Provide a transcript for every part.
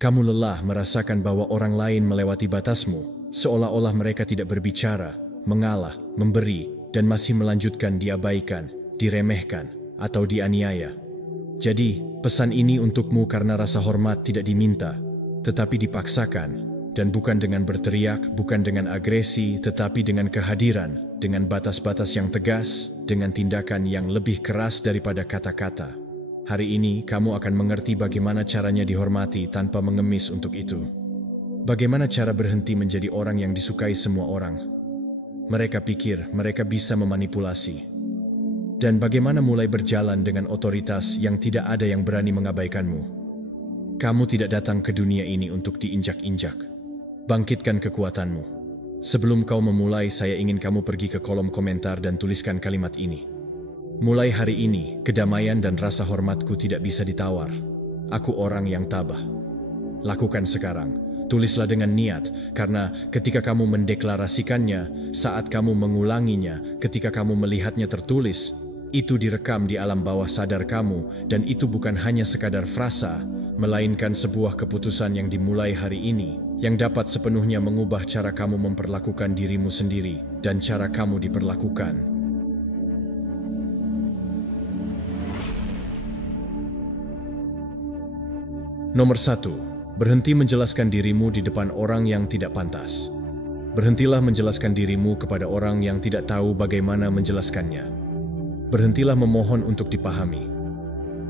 Kamu lelah merasakan bahwa orang lain melewati batasmu, seolah-olah mereka tidak berbicara, mengalah, memberi, dan masih melanjutkan diabaikan, diremehkan, atau dianiaya. Jadi, pesan ini untukmu karena rasa hormat tidak diminta, tetapi dipaksakan. Dan bukan dengan berteriak, bukan dengan agresi, tetapi dengan kehadiran, dengan batas-batas yang tegas, dengan tindakan yang lebih keras daripada kata-kata. Hari ini, kamu akan mengerti bagaimana caranya dihormati tanpa mengemis untuk itu. Bagaimana cara berhenti menjadi orang yang disukai semua orang. Mereka pikir mereka bisa memanipulasi. Dan bagaimana mulai berjalan dengan otoritas yang tidak ada yang berani mengabaikanmu. Kamu tidak datang ke dunia ini untuk diinjak-injak. Bangkitkan kekuatanmu. Sebelum kau memulai, saya ingin kamu pergi ke kolom komentar dan tuliskan kalimat ini. Mulai hari ini, kedamaian dan rasa hormatku tidak bisa ditawar. Aku orang yang tabah. Lakukan sekarang. Tulislah dengan niat, karena ketika kamu mendeklarasikannya, saat kamu mengulanginya, ketika kamu melihatnya tertulis, itu direkam di alam bawah sadar kamu, dan itu bukan hanya sekadar frasa, melainkan sebuah keputusan yang dimulai hari ini, yang dapat sepenuhnya mengubah cara kamu memperlakukan dirimu sendiri dan cara kamu diperlakukan. Nomor 1. Berhenti menjelaskan dirimu di depan orang yang tidak pantas. Berhentilah menjelaskan dirimu kepada orang yang tidak tahu bagaimana menjelaskannya. Berhentilah memohon untuk dipahami.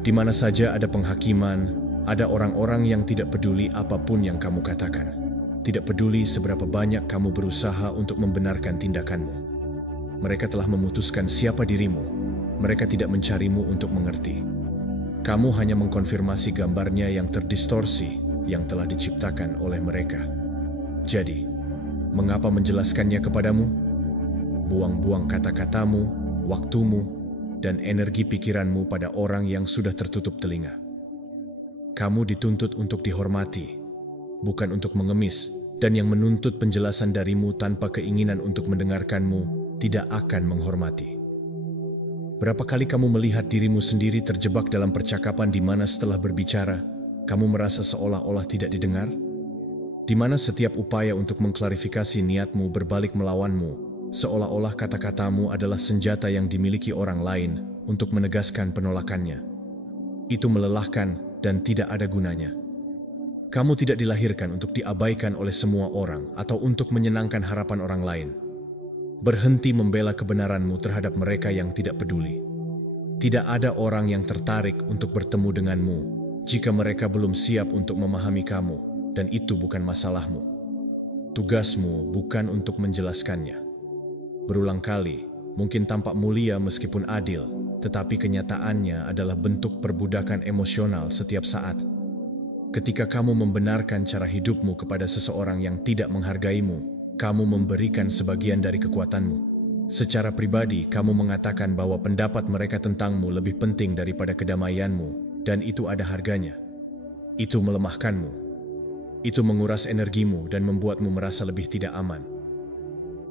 Di mana saja ada penghakiman, ada orang-orang yang tidak peduli apapun yang kamu katakan. Tidak peduli seberapa banyak kamu berusaha untuk membenarkan tindakanmu. Mereka telah memutuskan siapa dirimu. Mereka tidak mencarimu untuk mengerti. Kamu hanya mengkonfirmasi gambarnya yang terdistorsi, yang telah diciptakan oleh mereka. Jadi, mengapa menjelaskannya kepadamu? Buang-buang kata-katamu, waktumu, dan energi pikiranmu pada orang yang sudah tertutup telinga. Kamu dituntut untuk dihormati, bukan untuk mengemis, dan yang menuntut penjelasan darimu tanpa keinginan untuk mendengarkanmu tidak akan menghormati. Berapa kali kamu melihat dirimu sendiri terjebak dalam percakapan di mana setelah berbicara, kamu merasa seolah-olah tidak didengar? Di mana setiap upaya untuk mengklarifikasi niatmu berbalik melawanmu, seolah-olah kata-katamu adalah senjata yang dimiliki orang lain untuk menegaskan penolakannya. Itu melelahkan dan tidak ada gunanya. Kamu tidak dilahirkan untuk diabaikan oleh semua orang atau untuk menyenangkan harapan orang lain. Berhenti membela kebenaranmu terhadap mereka yang tidak peduli. Tidak ada orang yang tertarik untuk bertemu denganmu jika mereka belum siap untuk memahami kamu, dan itu bukan masalahmu. Tugasmu bukan untuk menjelaskannya. Berulang kali, mungkin tampak mulia meskipun adil, tetapi kenyataannya adalah bentuk perbudakan emosional setiap saat. Ketika kamu membenarkan cara hidupmu kepada seseorang yang tidak menghargaimu, kamu memberikan sebagian dari kekuatanmu. Secara pribadi, kamu mengatakan bahwa pendapat mereka tentangmu lebih penting daripada kedamaianmu, dan itu ada harganya. Itu melemahkanmu. Itu menguras energimu dan membuatmu merasa lebih tidak aman.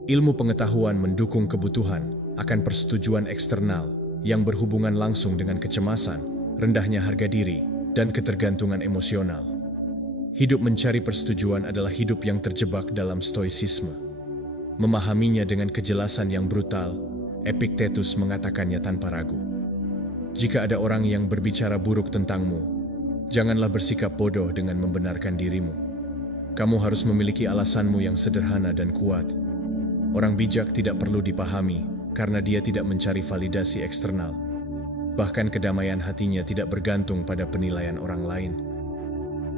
Ilmu pengetahuan mendukung kebutuhan akan persetujuan eksternal yang berhubungan langsung dengan kecemasan, rendahnya harga diri, dan ketergantungan emosional. Hidup mencari persetujuan adalah hidup yang terjebak dalam stoicisme. Memahaminya dengan kejelasan yang brutal, Epictetus mengatakannya tanpa ragu. Jika ada orang yang berbicara buruk tentangmu, janganlah bersikap bodoh dengan membenarkan dirimu. Kamu harus memiliki alasanmu yang sederhana dan kuat. Orang bijak tidak perlu dipahami karena dia tidak mencari validasi eksternal. Bahkan kedamaian hatinya tidak bergantung pada penilaian orang lain.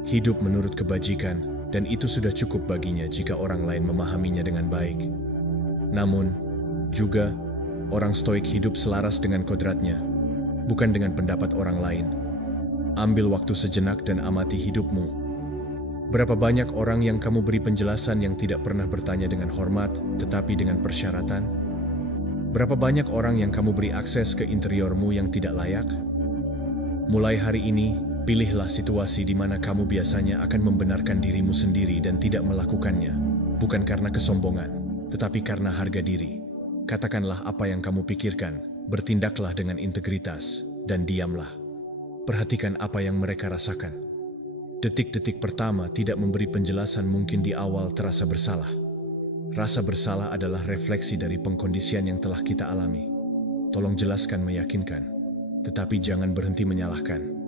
Hidup menurut kebajikan, dan itu sudah cukup baginya jika orang lain memahaminya dengan baik. Namun, juga, orang stoik hidup selaras dengan kodratnya, bukan dengan pendapat orang lain. Ambil waktu sejenak dan amati hidupmu. Berapa banyak orang yang kamu beri penjelasan yang tidak pernah bertanya dengan hormat, tetapi dengan persyaratan? Berapa banyak orang yang kamu beri akses ke interiormu yang tidak layak? Mulai hari ini, pilihlah situasi di mana kamu biasanya akan membenarkan dirimu sendiri dan tidak melakukannya, bukan karena kesombongan, tetapi karena harga diri. Katakanlah apa yang kamu pikirkan, bertindaklah dengan integritas, dan diamlah. Perhatikan apa yang mereka rasakan. Detik-detik pertama tidak memberi penjelasan mungkin di awal terasa bersalah. Rasa bersalah adalah refleksi dari pengkondisian yang telah kita alami. Tolong jelaskan meyakinkan, tetapi jangan berhenti menyalahkan.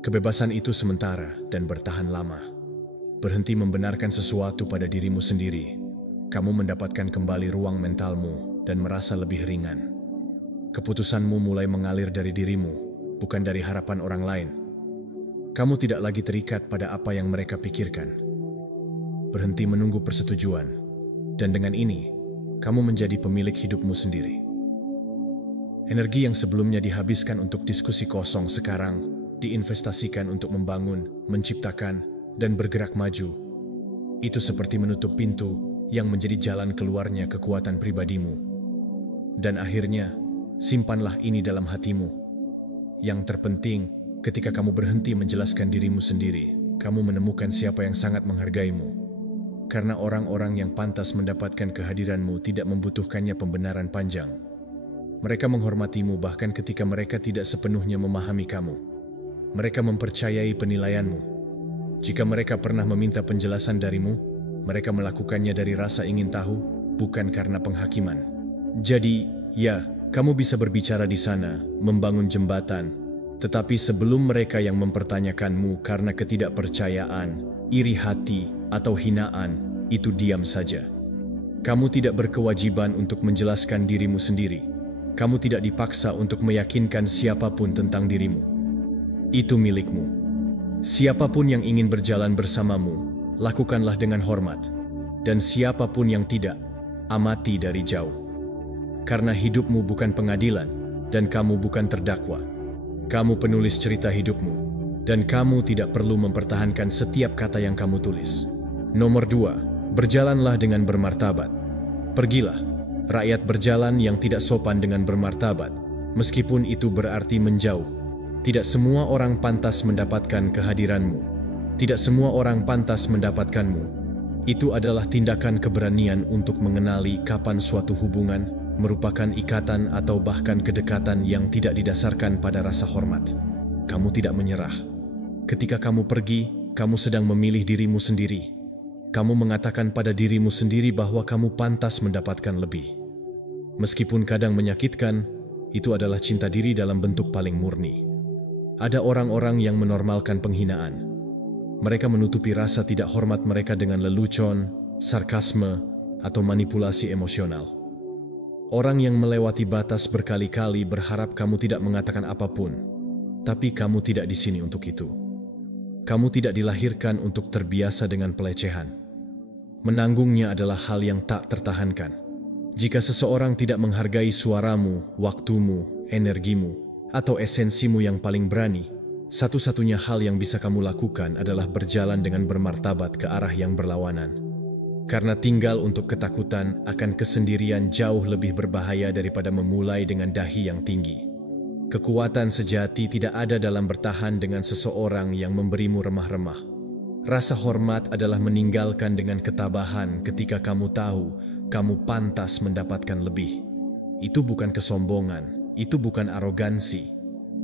Kebebasan itu sementara dan bertahan lama. Berhenti membenarkan sesuatu pada dirimu sendiri. Kamu mendapatkan kembali ruang mentalmu dan merasa lebih ringan. Keputusanmu mulai mengalir dari dirimu, bukan dari harapan orang lain. Kamu tidak lagi terikat pada apa yang mereka pikirkan. Berhenti menunggu persetujuan, dan dengan ini, kamu menjadi pemilik hidupmu sendiri. Energi yang sebelumnya dihabiskan untuk diskusi kosong sekarang diinvestasikan untuk membangun, menciptakan, dan bergerak maju. Itu seperti menutup pintu yang menjadi jalan keluarnya kekuatan pribadimu. Dan akhirnya, simpanlah ini dalam hatimu. Yang terpenting, ketika kamu berhenti menjelaskan dirimu sendiri, kamu menemukan siapa yang sangat menghargaimu. Karena orang-orang yang pantas mendapatkan kehadiranmu tidak membutuhkannya pembenaran panjang. Mereka menghormatimu bahkan ketika mereka tidak sepenuhnya memahami kamu. Mereka mempercayai penilaianmu. Jika mereka pernah meminta penjelasan darimu, mereka melakukannya dari rasa ingin tahu, bukan karena penghakiman. Jadi, ya, kamu bisa berbicara di sana, membangun jembatan, tetapi sebelum mereka yang mempertanyakanmu karena ketidakpercayaan, iri hati, atau hinaan, itu diam saja. Kamu tidak berkewajiban untuk menjelaskan dirimu sendiri. Kamu tidak dipaksa untuk meyakinkan siapapun tentang dirimu. Itu milikmu. Siapapun yang ingin berjalan bersamamu, lakukanlah dengan hormat. Dan siapapun yang tidak, amati dari jauh. Karena hidupmu bukan pengadilan, dan kamu bukan terdakwa. Kamu penulis cerita hidupmu, dan kamu tidak perlu mempertahankan setiap kata yang kamu tulis. Nomor 2, berjalanlah dengan bermartabat. Pergilah, rakyat berjalan yang tidak sopan dengan bermartabat, meskipun itu berarti menjauh. Tidak semua orang pantas mendapatkan kehadiranmu. Tidak semua orang pantas mendapatkanmu. Itu adalah tindakan keberanian untuk mengenali kapan suatu hubungan merupakan ikatan atau bahkan kedekatan yang tidak didasarkan pada rasa hormat. Kamu tidak menyerah. Ketika kamu pergi, kamu sedang memilih dirimu sendiri. Kamu mengatakan pada dirimu sendiri bahwa kamu pantas mendapatkan lebih. Meskipun kadang menyakitkan, itu adalah cinta diri dalam bentuk paling murni. Ada orang-orang yang menormalkan penghinaan. Mereka menutupi rasa tidak hormat mereka dengan lelucon, sarkasme, atau manipulasi emosional. Orang yang melewati batas berkali-kali berharap kamu tidak mengatakan apapun, tapi kamu tidak di sini untuk itu. Kamu tidak dilahirkan untuk terbiasa dengan pelecehan. Menanggungnya adalah hal yang tak tertahankan. Jika seseorang tidak menghargai suaramu, waktumu, energimu, atau esensimu yang paling berani, satu-satunya hal yang bisa kamu lakukan adalah berjalan dengan bermartabat ke arah yang berlawanan. Karena tinggal untuk ketakutan akan kesendirian jauh lebih berbahaya daripada memulai dengan dahi yang tinggi. Kekuatan sejati tidak ada dalam bertahan dengan seseorang yang memberimu remah-remah. Rasa hormat adalah meninggalkan dengan ketabahan ketika kamu tahu kamu pantas mendapatkan lebih. Itu bukan kesombongan, itu bukan arogansi.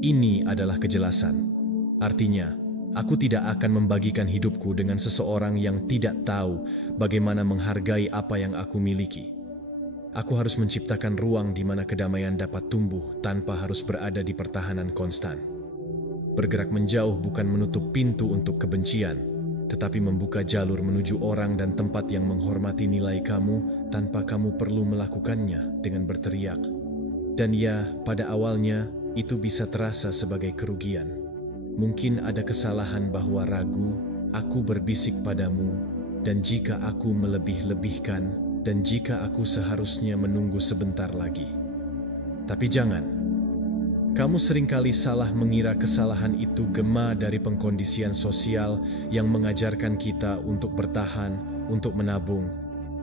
Ini adalah kejelasan. Artinya, aku tidak akan membagikan hidupku dengan seseorang yang tidak tahu bagaimana menghargai apa yang aku miliki. Aku harus menciptakan ruang di mana kedamaian dapat tumbuh tanpa harus berada di pertahanan konstan. Bergerak menjauh bukan menutup pintu untuk kebencian, tetapi membuka jalur menuju orang dan tempat yang menghormati nilai kamu tanpa kamu perlu melakukannya dengan berteriak. Dan ya, pada awalnya itu bisa terasa sebagai kerugian. Mungkin ada kesalahan bahwa ragu, aku berbisik padamu, dan jika aku melebih-lebihkan, dan jika aku seharusnya menunggu sebentar lagi. Tapi jangan. Kamu seringkali salah mengira kesalahan itu gema dari pengkondisian sosial yang mengajarkan kita untuk bertahan, untuk menabung,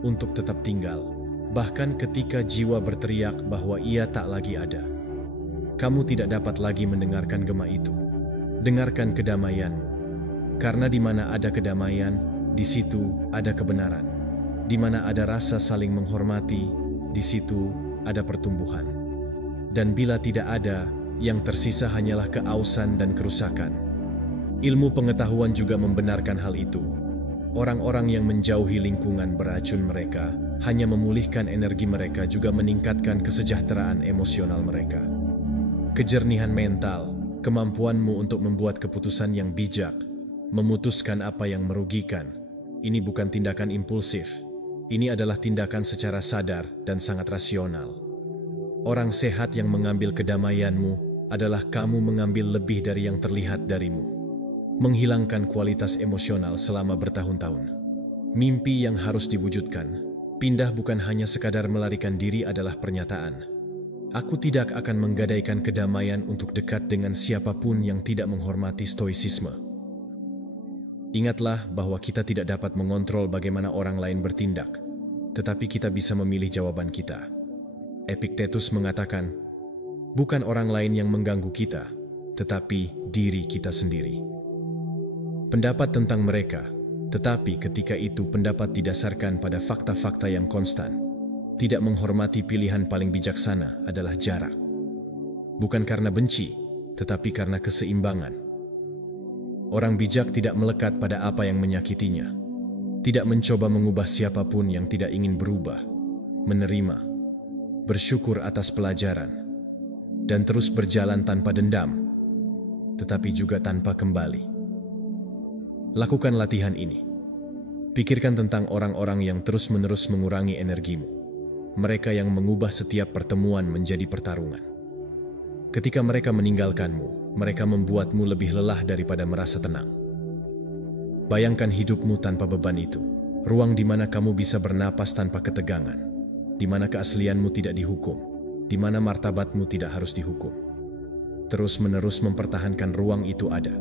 untuk tetap tinggal. Bahkan ketika jiwa berteriak bahwa ia tak lagi ada. Kamu tidak dapat lagi mendengarkan gema itu. Dengarkan kedamaianmu. Karena di mana ada kedamaian, di situ ada kebenaran. Di mana ada rasa saling menghormati, di situ ada pertumbuhan. Dan bila tidak ada, yang tersisa hanyalah keausan dan kerusakan. Ilmu pengetahuan juga membenarkan hal itu. Orang-orang yang menjauhi lingkungan beracun mereka hanya memulihkan energi mereka, juga meningkatkan kesejahteraan emosional mereka. Kejernihan mental, kemampuanmu untuk membuat keputusan yang bijak, memutuskan apa yang merugikan, ini bukan tindakan impulsif. Ini adalah tindakan secara sadar dan sangat rasional. Orang sehat yang mengambil kedamaianmu adalah kamu mengambil lebih dari yang terlihat darimu. Menghilangkan kualitas emosional selama bertahun-tahun. Mimpi yang harus diwujudkan. Pindah bukan hanya sekadar melarikan diri adalah pernyataan. Aku tidak akan menggadaikan kedamaian untuk dekat dengan siapapun yang tidak menghormati stoisisme. Ingatlah bahwa kita tidak dapat mengontrol bagaimana orang lain bertindak, tetapi kita bisa memilih jawaban kita. Epictetus mengatakan, bukan orang lain yang mengganggu kita, tetapi diri kita sendiri. Pendapat tentang mereka, tetapi ketika itu pendapat didasarkan pada fakta-fakta yang konstan. Tidak menghormati pilihan paling bijaksana adalah jarak. Bukan karena benci, tetapi karena keseimbangan. Orang bijak tidak melekat pada apa yang menyakitinya. Tidak mencoba mengubah siapapun yang tidak ingin berubah. Menerima, bersyukur atas pelajaran, dan terus berjalan tanpa dendam, tetapi juga tanpa kembali. Lakukan latihan ini. Pikirkan tentang orang-orang yang terus-menerus mengurangi energimu. Mereka yang mengubah setiap pertemuan menjadi pertarungan. Ketika mereka meninggalkanmu, mereka membuatmu lebih lelah daripada merasa tenang. Bayangkan hidupmu tanpa beban itu. Ruang di mana kamu bisa bernapas tanpa ketegangan. Di mana keaslianmu tidak dihukum. Di mana martabatmu tidak harus dihukum. Terus-menerus mempertahankan ruang itu ada.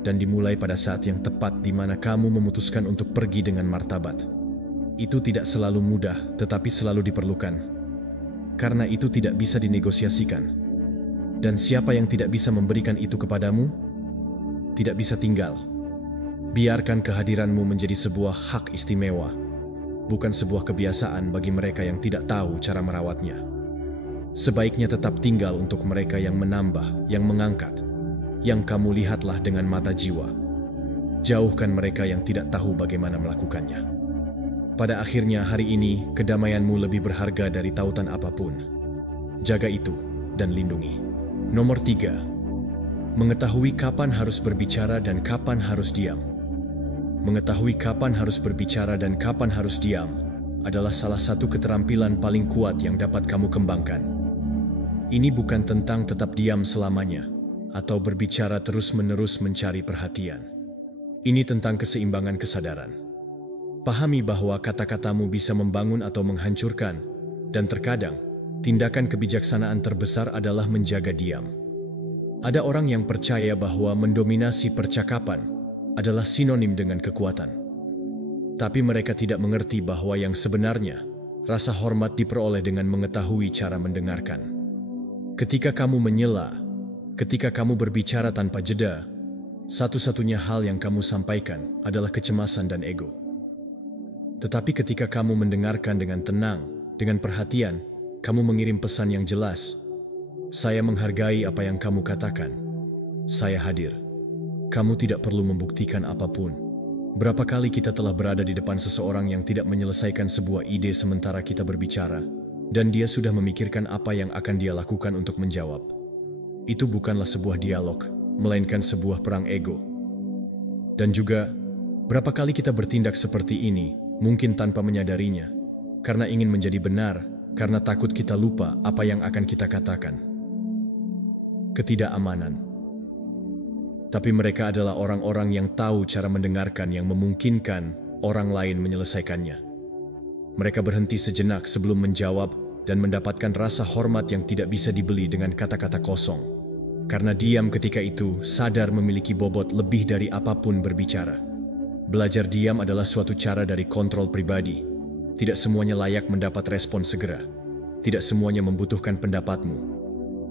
Dan dimulai pada saat yang tepat di mana kamu memutuskan untuk pergi dengan martabat. Itu tidak selalu mudah, tetapi selalu diperlukan. Karena itu tidak bisa dinegosiasikan. Dan siapa yang tidak bisa memberikan itu kepadamu, tidak bisa tinggal. Biarkan kehadiranmu menjadi sebuah hak istimewa, bukan sebuah kebiasaan bagi mereka yang tidak tahu cara merawatnya. Sebaiknya tetap tinggal untuk mereka yang menambah, yang mengangkat, yang kamu lihatlah dengan mata jiwa. Jauhkan mereka yang tidak tahu bagaimana melakukannya. Pada akhirnya hari ini, kedamaianmu lebih berharga dari tautan apapun. Jaga itu dan lindungi. Nomor 3. Mengetahui kapan harus berbicara dan kapan harus diam. Mengetahui kapan harus berbicara dan kapan harus diam adalah salah satu keterampilan paling kuat yang dapat kamu kembangkan. Ini bukan tentang tetap diam selamanya, atau berbicara terus-menerus mencari perhatian. Ini tentang keseimbangan kesadaran. Pahami bahwa kata-katamu bisa membangun atau menghancurkan, dan terkadang, tindakan kebijaksanaan terbesar adalah menjaga diam. Ada orang yang percaya bahwa mendominasi percakapan adalah sinonim dengan kekuatan. Tapi mereka tidak mengerti bahwa yang sebenarnya, rasa hormat diperoleh dengan mengetahui cara mendengarkan. Ketika kamu menyela, ketika kamu berbicara tanpa jeda, satu-satunya hal yang kamu sampaikan adalah kecemasan dan ego. Tetapi ketika kamu mendengarkan dengan tenang, dengan perhatian, kamu mengirim pesan yang jelas. Saya menghargai apa yang kamu katakan. Saya hadir. Kamu tidak perlu membuktikan apapun. Berapa kali kita telah berada di depan seseorang yang tidak menyelesaikan sebuah ide sementara kita berbicara, dan dia sudah memikirkan apa yang akan dia lakukan untuk menjawab. Itu bukanlah sebuah dialog, melainkan sebuah perang ego. Dan juga, berapa kali kita bertindak seperti ini, mungkin tanpa menyadarinya, karena ingin menjadi benar, karena takut kita lupa apa yang akan kita katakan. Ketidakamanan. Tapi mereka adalah orang-orang yang tahu cara mendengarkan yang memungkinkan orang lain menyelesaikannya. Mereka berhenti sejenak sebelum menjawab dan mendapatkan rasa hormat yang tidak bisa dibeli dengan kata-kata kosong. Karena diam ketika itu sadar memiliki bobot lebih dari apapun berbicara. Belajar diam adalah suatu cara dari kontrol pribadi. Tidak semuanya layak mendapat respon segera. Tidak semuanya membutuhkan pendapatmu.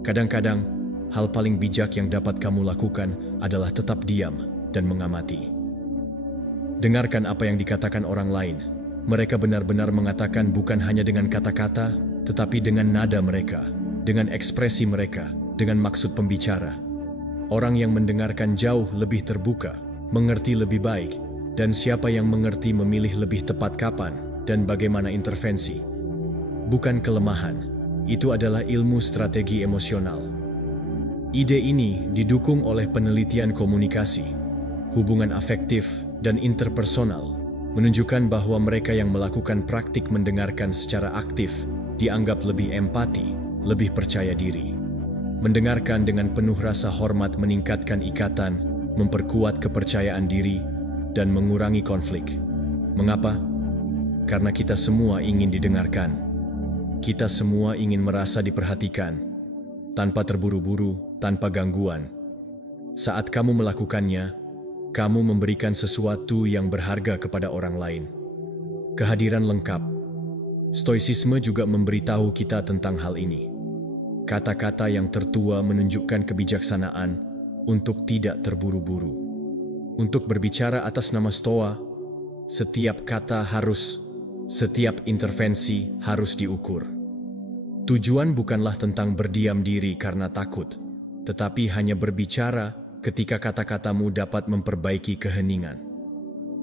Kadang-kadang, hal paling bijak yang dapat kamu lakukan adalah tetap diam dan mengamati. Dengarkan apa yang dikatakan orang lain. Mereka benar-benar mengatakan bukan hanya dengan kata-kata, tetapi dengan nada mereka, dengan ekspresi mereka, dengan maksud pembicara. Orang yang mendengarkan jauh lebih terbuka, mengerti lebih baik, dan siapa yang mengerti memilih lebih tepat kapan dan bagaimana intervensi. Bukan kelemahan, itu adalah ilmu strategi emosional. Ide ini didukung oleh penelitian komunikasi, hubungan afektif, dan interpersonal, menunjukkan bahwa mereka yang melakukan praktik mendengarkan secara aktif dianggap lebih empati, lebih percaya diri. Mendengarkan dengan penuh rasa hormat meningkatkan ikatan, memperkuat kepercayaan diri, dan mengurangi konflik. Mengapa? Karena kita semua ingin didengarkan. Kita semua ingin merasa diperhatikan, tanpa terburu-buru, tanpa gangguan. Saat kamu melakukannya, kamu memberikan sesuatu yang berharga kepada orang lain. Kehadiran lengkap. Stoicisme juga memberitahu kita tentang hal ini. Kata-kata yang tertua menunjukkan kebijaksanaan untuk tidak terburu-buru. Untuk berbicara atas nama Stoa, setiap kata setiap intervensi harus diukur. Tujuan bukanlah tentang berdiam diri karena takut, tetapi hanya berbicara ketika kata-katamu dapat memperbaiki keheningan.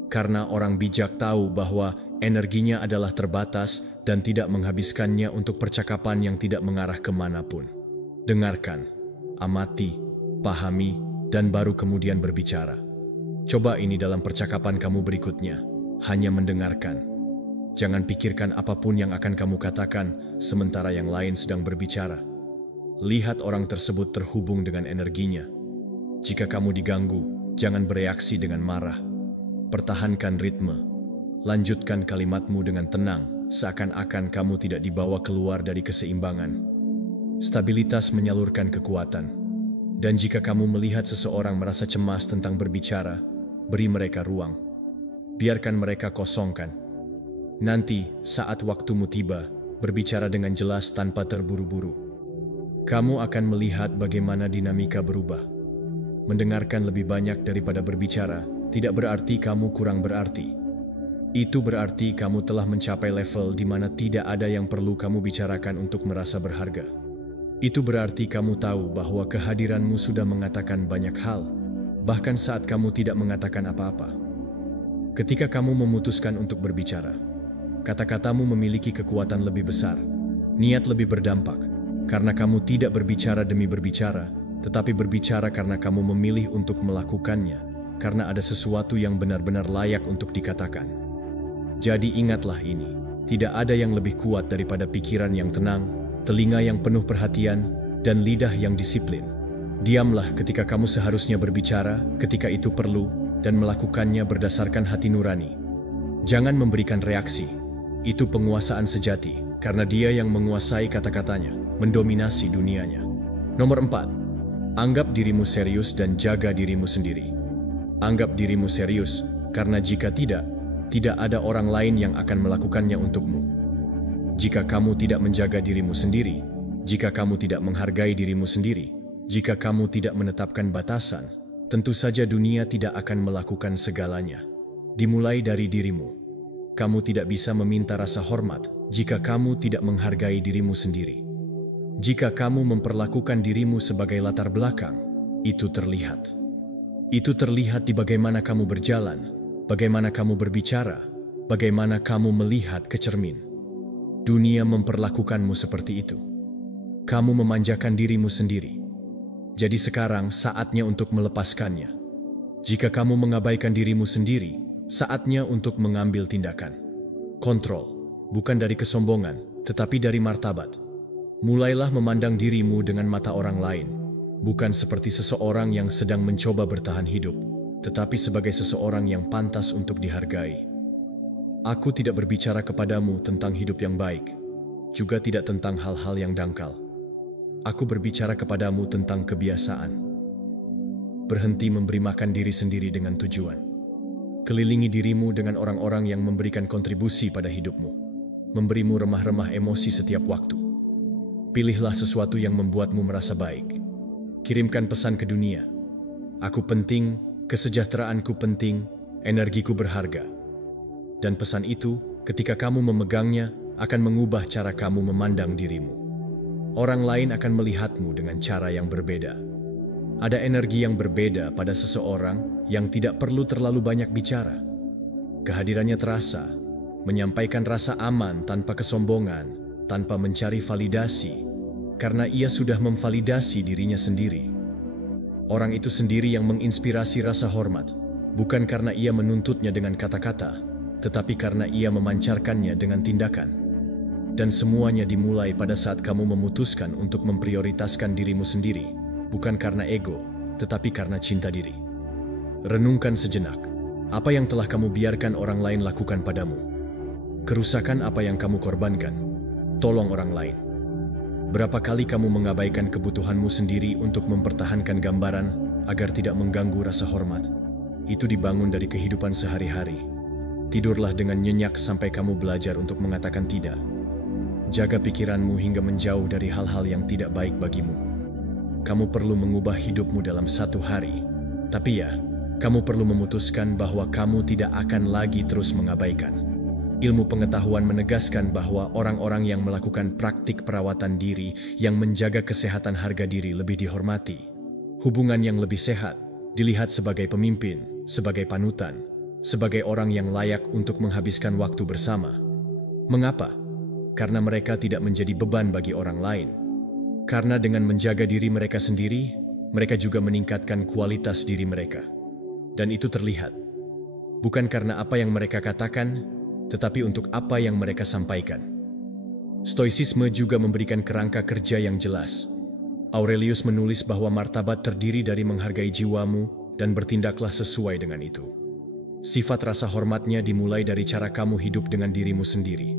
Karena orang bijak tahu bahwa energinya adalah terbatas dan tidak menghabiskannya untuk percakapan yang tidak mengarah kemanapun. Dengarkan, amati, pahami, dan baru kemudian berbicara. Coba ini dalam percakapan kamu berikutnya, hanya mendengarkan. Jangan pikirkan apapun yang akan kamu katakan sementara yang lain sedang berbicara. Lihat orang tersebut terhubung dengan energinya. Jika kamu diganggu, jangan bereaksi dengan marah. Pertahankan ritme. Lanjutkan kalimatmu dengan tenang, seakan-akan kamu tidak dibawa keluar dari keseimbangan. Stabilitas menyalurkan kekuatan. Dan jika kamu melihat seseorang merasa cemas tentang berbicara, beri mereka ruang. Biarkan mereka kosongkan. Nanti, saat waktumu tiba, berbicara dengan jelas tanpa terburu-buru. Kamu akan melihat bagaimana dinamika berubah. Mendengarkan lebih banyak daripada berbicara tidak berarti kamu kurang berarti. Itu berarti kamu telah mencapai level di mana tidak ada yang perlu kamu bicarakan untuk merasa berharga. Itu berarti kamu tahu bahwa kehadiranmu sudah mengatakan banyak hal, bahkan saat kamu tidak mengatakan apa-apa. Ketika kamu memutuskan untuk berbicara, kata-katamu memiliki kekuatan lebih besar, niat lebih berdampak, karena kamu tidak berbicara demi berbicara, tetapi berbicara karena kamu memilih untuk melakukannya, karena ada sesuatu yang benar-benar layak untuk dikatakan. Jadi ingatlah ini, tidak ada yang lebih kuat daripada pikiran yang tenang, telinga yang penuh perhatian, dan lidah yang disiplin. Diamlah ketika kamu seharusnya berbicara, ketika itu perlu, dan melakukannya berdasarkan hati nurani. Jangan memberikan reaksi. Itu penguasaan sejati, karena dia yang menguasai kata-katanya, mendominasi dunianya. Nomor 4. Anggap dirimu serius dan jaga dirimu sendiri. Anggap dirimu serius, karena jika tidak ada orang lain yang akan melakukannya untukmu. Jika kamu tidak menjaga dirimu sendiri, jika kamu tidak menghargai dirimu sendiri, jika kamu tidak menetapkan batasan, tentu saja dunia tidak akan melakukan segalanya. Dimulai dari dirimu. Kamu tidak bisa meminta rasa hormat jika kamu tidak menghargai dirimu sendiri. Jika kamu memperlakukan dirimu sebagai latar belakang, itu terlihat. Itu terlihat di bagaimana kamu berjalan, bagaimana kamu berbicara, bagaimana kamu melihat ke cermin. Dunia memperlakukanmu seperti itu. Kamu memanjakan dirimu sendiri. Jadi sekarang saatnya untuk melepaskannya. Jika kamu mengabaikan dirimu sendiri, saatnya untuk mengambil tindakan. Kontrol, bukan dari kesombongan, tetapi dari martabat. Mulailah memandang dirimu dengan mata orang lain. Bukan seperti seseorang yang sedang mencoba bertahan hidup, tetapi sebagai seseorang yang pantas untuk dihargai. Aku tidak berbicara kepadamu tentang hidup yang baik, juga tidak tentang hal-hal yang dangkal. Aku berbicara kepadamu tentang kebiasaan. Berhenti memberi makan diri sendiri dengan tujuan. Kelilingi dirimu dengan orang-orang yang memberikan kontribusi pada hidupmu, memberimu remah-remah emosi setiap waktu. Pilihlah sesuatu yang membuatmu merasa baik. Kirimkan pesan ke dunia. Aku penting, kesejahteraanku penting, energiku berharga. Dan pesan itu, ketika kamu memegangnya, akan mengubah cara kamu memandang dirimu. Orang lain akan melihatmu dengan cara yang berbeda. Ada energi yang berbeda pada seseorang yang tidak perlu terlalu banyak bicara. Kehadirannya terasa, menyampaikan rasa aman tanpa kesombongan, tanpa mencari validasi, karena ia sudah memvalidasi dirinya sendiri. Orang itu sendiri yang menginspirasi rasa hormat, bukan karena ia menuntutnya dengan kata-kata, tetapi karena ia memancarkannya dengan tindakan. Dan semuanya dimulai pada saat kamu memutuskan untuk memprioritaskan dirimu sendiri, bukan karena ego, tetapi karena cinta diri. Renungkan sejenak, apa yang telah kamu biarkan orang lain lakukan padamu? Kerusakan apa yang kamu korbankan? Tolong orang lain. Berapa kali kamu mengabaikan kebutuhanmu sendiri untuk mempertahankan gambaran agar tidak mengganggu rasa hormat? Itu dibangun dari kehidupan sehari-hari. Tidurlah dengan nyenyak sampai kamu belajar untuk mengatakan tidak. Jaga pikiranmu hingga menjauh dari hal-hal yang tidak baik bagimu. Kamu perlu mengubah hidupmu dalam satu hari. Tapi ya, kamu perlu memutuskan bahwa kamu tidak akan lagi terus mengabaikan. Ilmu pengetahuan menegaskan bahwa orang-orang yang melakukan praktik perawatan diri yang menjaga kesehatan harga diri lebih dihormati. Hubungan yang lebih sehat dilihat sebagai pemimpin, sebagai panutan, sebagai orang yang layak untuk menghabiskan waktu bersama. Mengapa? Karena mereka tidak menjadi beban bagi orang lain. Karena dengan menjaga diri mereka sendiri, mereka juga meningkatkan kualitas diri mereka. Dan itu terlihat. Bukan karena apa yang mereka katakan, tetapi untuk apa yang mereka sampaikan. Stoicisme juga memberikan kerangka kerja yang jelas. Aurelius menulis bahwa martabat terdiri dari menghargai jiwamu dan bertindaklah sesuai dengan itu. Sifat rasa hormatnya dimulai dari cara kamu hidup dengan dirimu sendiri.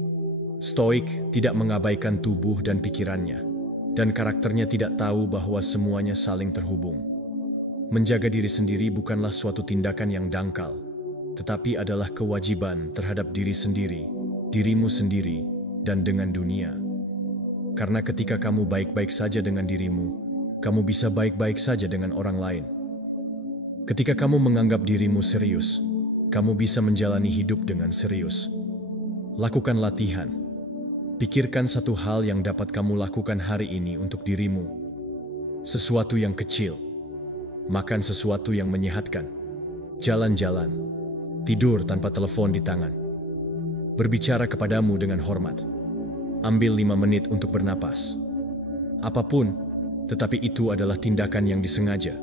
Stoik tidak mengabaikan tubuh dan pikirannya, dan karakternya tidak tahu bahwa semuanya saling terhubung. Menjaga diri sendiri bukanlah suatu tindakan yang dangkal, tetapi adalah kewajiban terhadap diri sendiri, dirimu sendiri, dan dengan dunia. Karena ketika kamu baik-baik saja dengan dirimu, kamu bisa baik-baik saja dengan orang lain. Ketika kamu menganggap dirimu serius, kamu bisa menjalani hidup dengan serius. Lakukan latihan. Pikirkan satu hal yang dapat kamu lakukan hari ini untuk dirimu. Sesuatu yang kecil. Makan sesuatu yang menyehatkan. Jalan-jalan. Tidur tanpa telepon di tangan. Berbicara kepadamu dengan hormat. Ambil 5 menit untuk bernapas. Apapun, tetapi itu adalah tindakan yang disengaja.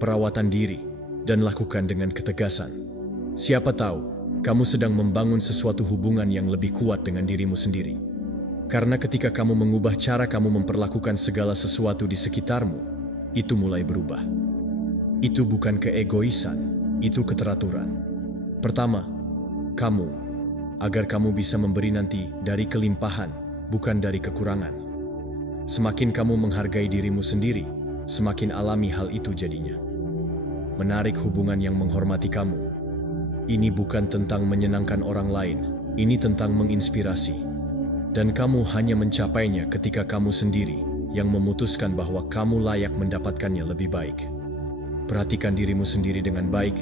Perawatan diri, dan lakukan dengan ketegasan. Siapa tahu, kamu sedang membangun sesuatu hubungan yang lebih kuat dengan dirimu sendiri. Karena ketika kamu mengubah cara kamu memperlakukan segala sesuatu di sekitarmu, itu mulai berubah. Itu bukan keegoisan, itu keteraturan. Pertama, kamu, agar kamu bisa memberi nanti dari kelimpahan, bukan dari kekurangan. Semakin kamu menghargai dirimu sendiri, semakin alami hal itu jadinya. Menarik hubungan yang menghormati kamu. Ini bukan tentang menyenangkan orang lain, ini tentang menginspirasi. Dan kamu hanya mencapainya ketika kamu sendiri yang memutuskan bahwa kamu layak mendapatkannya lebih baik. Perhatikan dirimu sendiri dengan baik,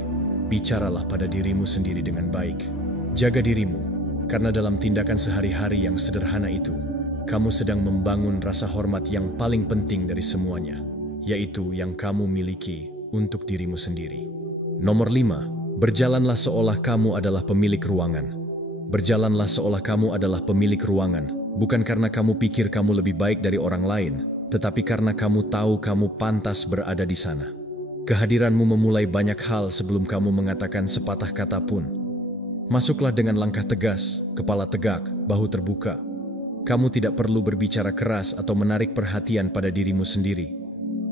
bicaralah pada dirimu sendiri dengan baik. Jaga dirimu, karena dalam tindakan sehari-hari yang sederhana itu, kamu sedang membangun rasa hormat yang paling penting dari semuanya, yaitu yang kamu miliki untuk dirimu sendiri. Nomor 5. Berjalanlah seolah kamu adalah pemilik ruangan. Berjalanlah seolah kamu adalah pemilik ruangan, bukan karena kamu pikir kamu lebih baik dari orang lain, tetapi karena kamu tahu kamu pantas berada di sana. Kehadiranmu memulai banyak hal sebelum kamu mengatakan sepatah kata pun. Masuklah dengan langkah tegas, kepala tegak, bahu terbuka. Kamu tidak perlu berbicara keras atau menarik perhatian pada dirimu sendiri.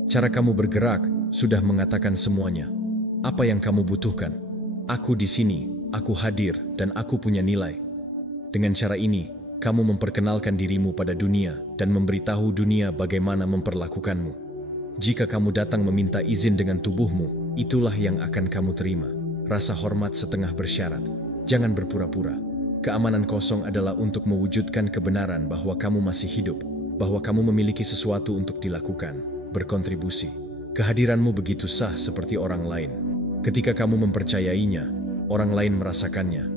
Cara kamu bergerak sudah mengatakan semuanya. Apa yang kamu butuhkan? Aku di sini, aku hadir, dan aku punya nilai. Dengan cara ini, kamu memperkenalkan dirimu pada dunia dan memberitahu dunia bagaimana memperlakukanmu. Jika kamu datang meminta izin dengan tubuhmu, itulah yang akan kamu terima. Rasa hormat setengah bersyarat. Jangan berpura-pura. Keamanan kosong adalah untuk mewujudkan kebenaran bahwa kamu masih hidup, bahwa kamu memiliki sesuatu untuk dilakukan, berkontribusi. Kehadiranmu begitu sah seperti orang lain. Ketika kamu mempercayainya, orang lain merasakannya.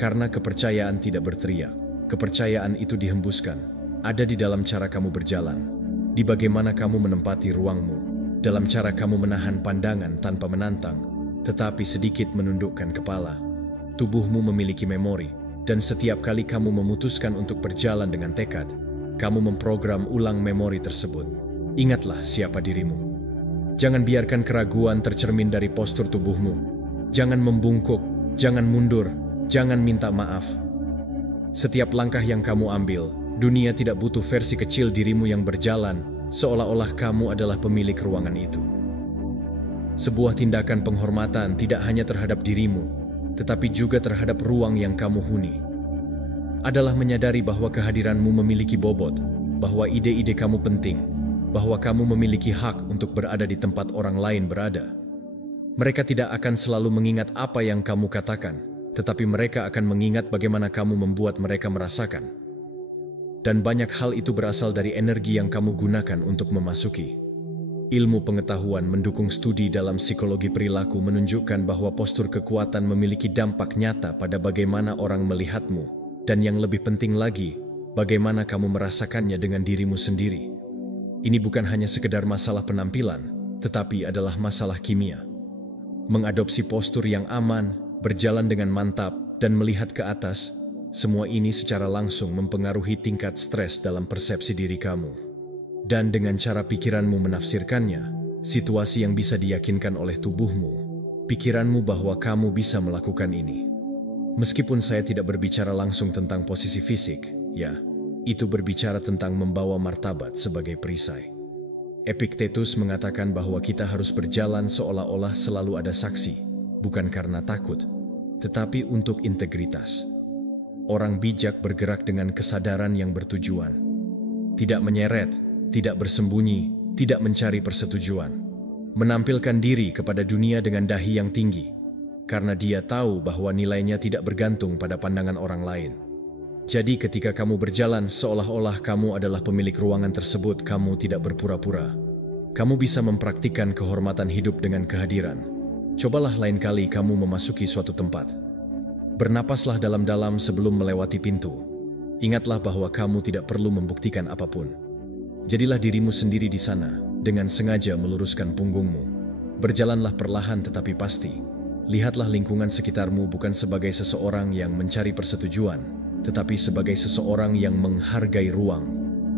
Karena kepercayaan tidak berteriak, kepercayaan itu dihembuskan. Ada di dalam cara kamu berjalan, di bagaimana kamu menempati ruangmu, dalam cara kamu menahan pandangan tanpa menantang, tetapi sedikit menundukkan kepala. Tubuhmu memiliki memori, dan setiap kali kamu memutuskan untuk berjalan dengan tekad, kamu memprogram ulang memori tersebut. Ingatlah siapa dirimu. Jangan biarkan keraguan tercermin dari postur tubuhmu. Jangan membungkuk, jangan mundur, jangan minta maaf. Setiap langkah yang kamu ambil, dunia tidak butuh versi kecil dirimu yang berjalan, seolah-olah kamu adalah pemilik ruangan itu. Sebuah tindakan penghormatan tidak hanya terhadap dirimu, tetapi juga terhadap ruang yang kamu huni. Adalah menyadari bahwa kehadiranmu memiliki bobot, bahwa ide-ide kamu penting, bahwa kamu memiliki hak untuk berada di tempat orang lain berada. Mereka tidak akan selalu mengingat apa yang kamu katakan, tetapi mereka akan mengingat bagaimana kamu membuat mereka merasakan. Dan banyak hal itu berasal dari energi yang kamu gunakan untuk memasuki. Ilmu pengetahuan mendukung studi dalam psikologi perilaku menunjukkan bahwa postur kekuatan memiliki dampak nyata pada bagaimana orang melihatmu, dan yang lebih penting lagi, bagaimana kamu merasakannya dengan dirimu sendiri. Ini bukan hanya sekedar masalah penampilan, tetapi adalah masalah kimia. Mengadopsi postur yang aman, berjalan dengan mantap, dan melihat ke atas, semua ini secara langsung mempengaruhi tingkat stres dalam persepsi diri kamu. Dan dengan cara pikiranmu menafsirkannya, situasi yang bisa diyakinkan oleh tubuhmu, pikiranmu bahwa kamu bisa melakukan ini. Meskipun saya tidak berbicara langsung tentang posisi fisik, ya, itu berbicara tentang membawa martabat sebagai perisai. Epictetus mengatakan bahwa kita harus berjalan seolah-olah selalu ada saksi, bukan karena takut, tetapi untuk integritas. Orang bijak bergerak dengan kesadaran yang bertujuan. Tidak menyeret, tidak bersembunyi, tidak mencari persetujuan. Menampilkan diri kepada dunia dengan dahi yang tinggi, karena dia tahu bahwa nilainya tidak bergantung pada pandangan orang lain. Jadi ketika kamu berjalan seolah-olah kamu adalah pemilik ruangan tersebut, kamu tidak berpura-pura. Kamu bisa mempraktikkan kehormatan hidup dengan kehadiran. Cobalah lain kali kamu memasuki suatu tempat. Bernapaslah dalam-dalam sebelum melewati pintu. Ingatlah bahwa kamu tidak perlu membuktikan apapun. Jadilah dirimu sendiri di sana, dengan sengaja meluruskan punggungmu. Berjalanlah perlahan tetapi pasti. Lihatlah lingkungan sekitarmu bukan sebagai seseorang yang mencari persetujuan, tetapi sebagai seseorang yang menghargai ruang.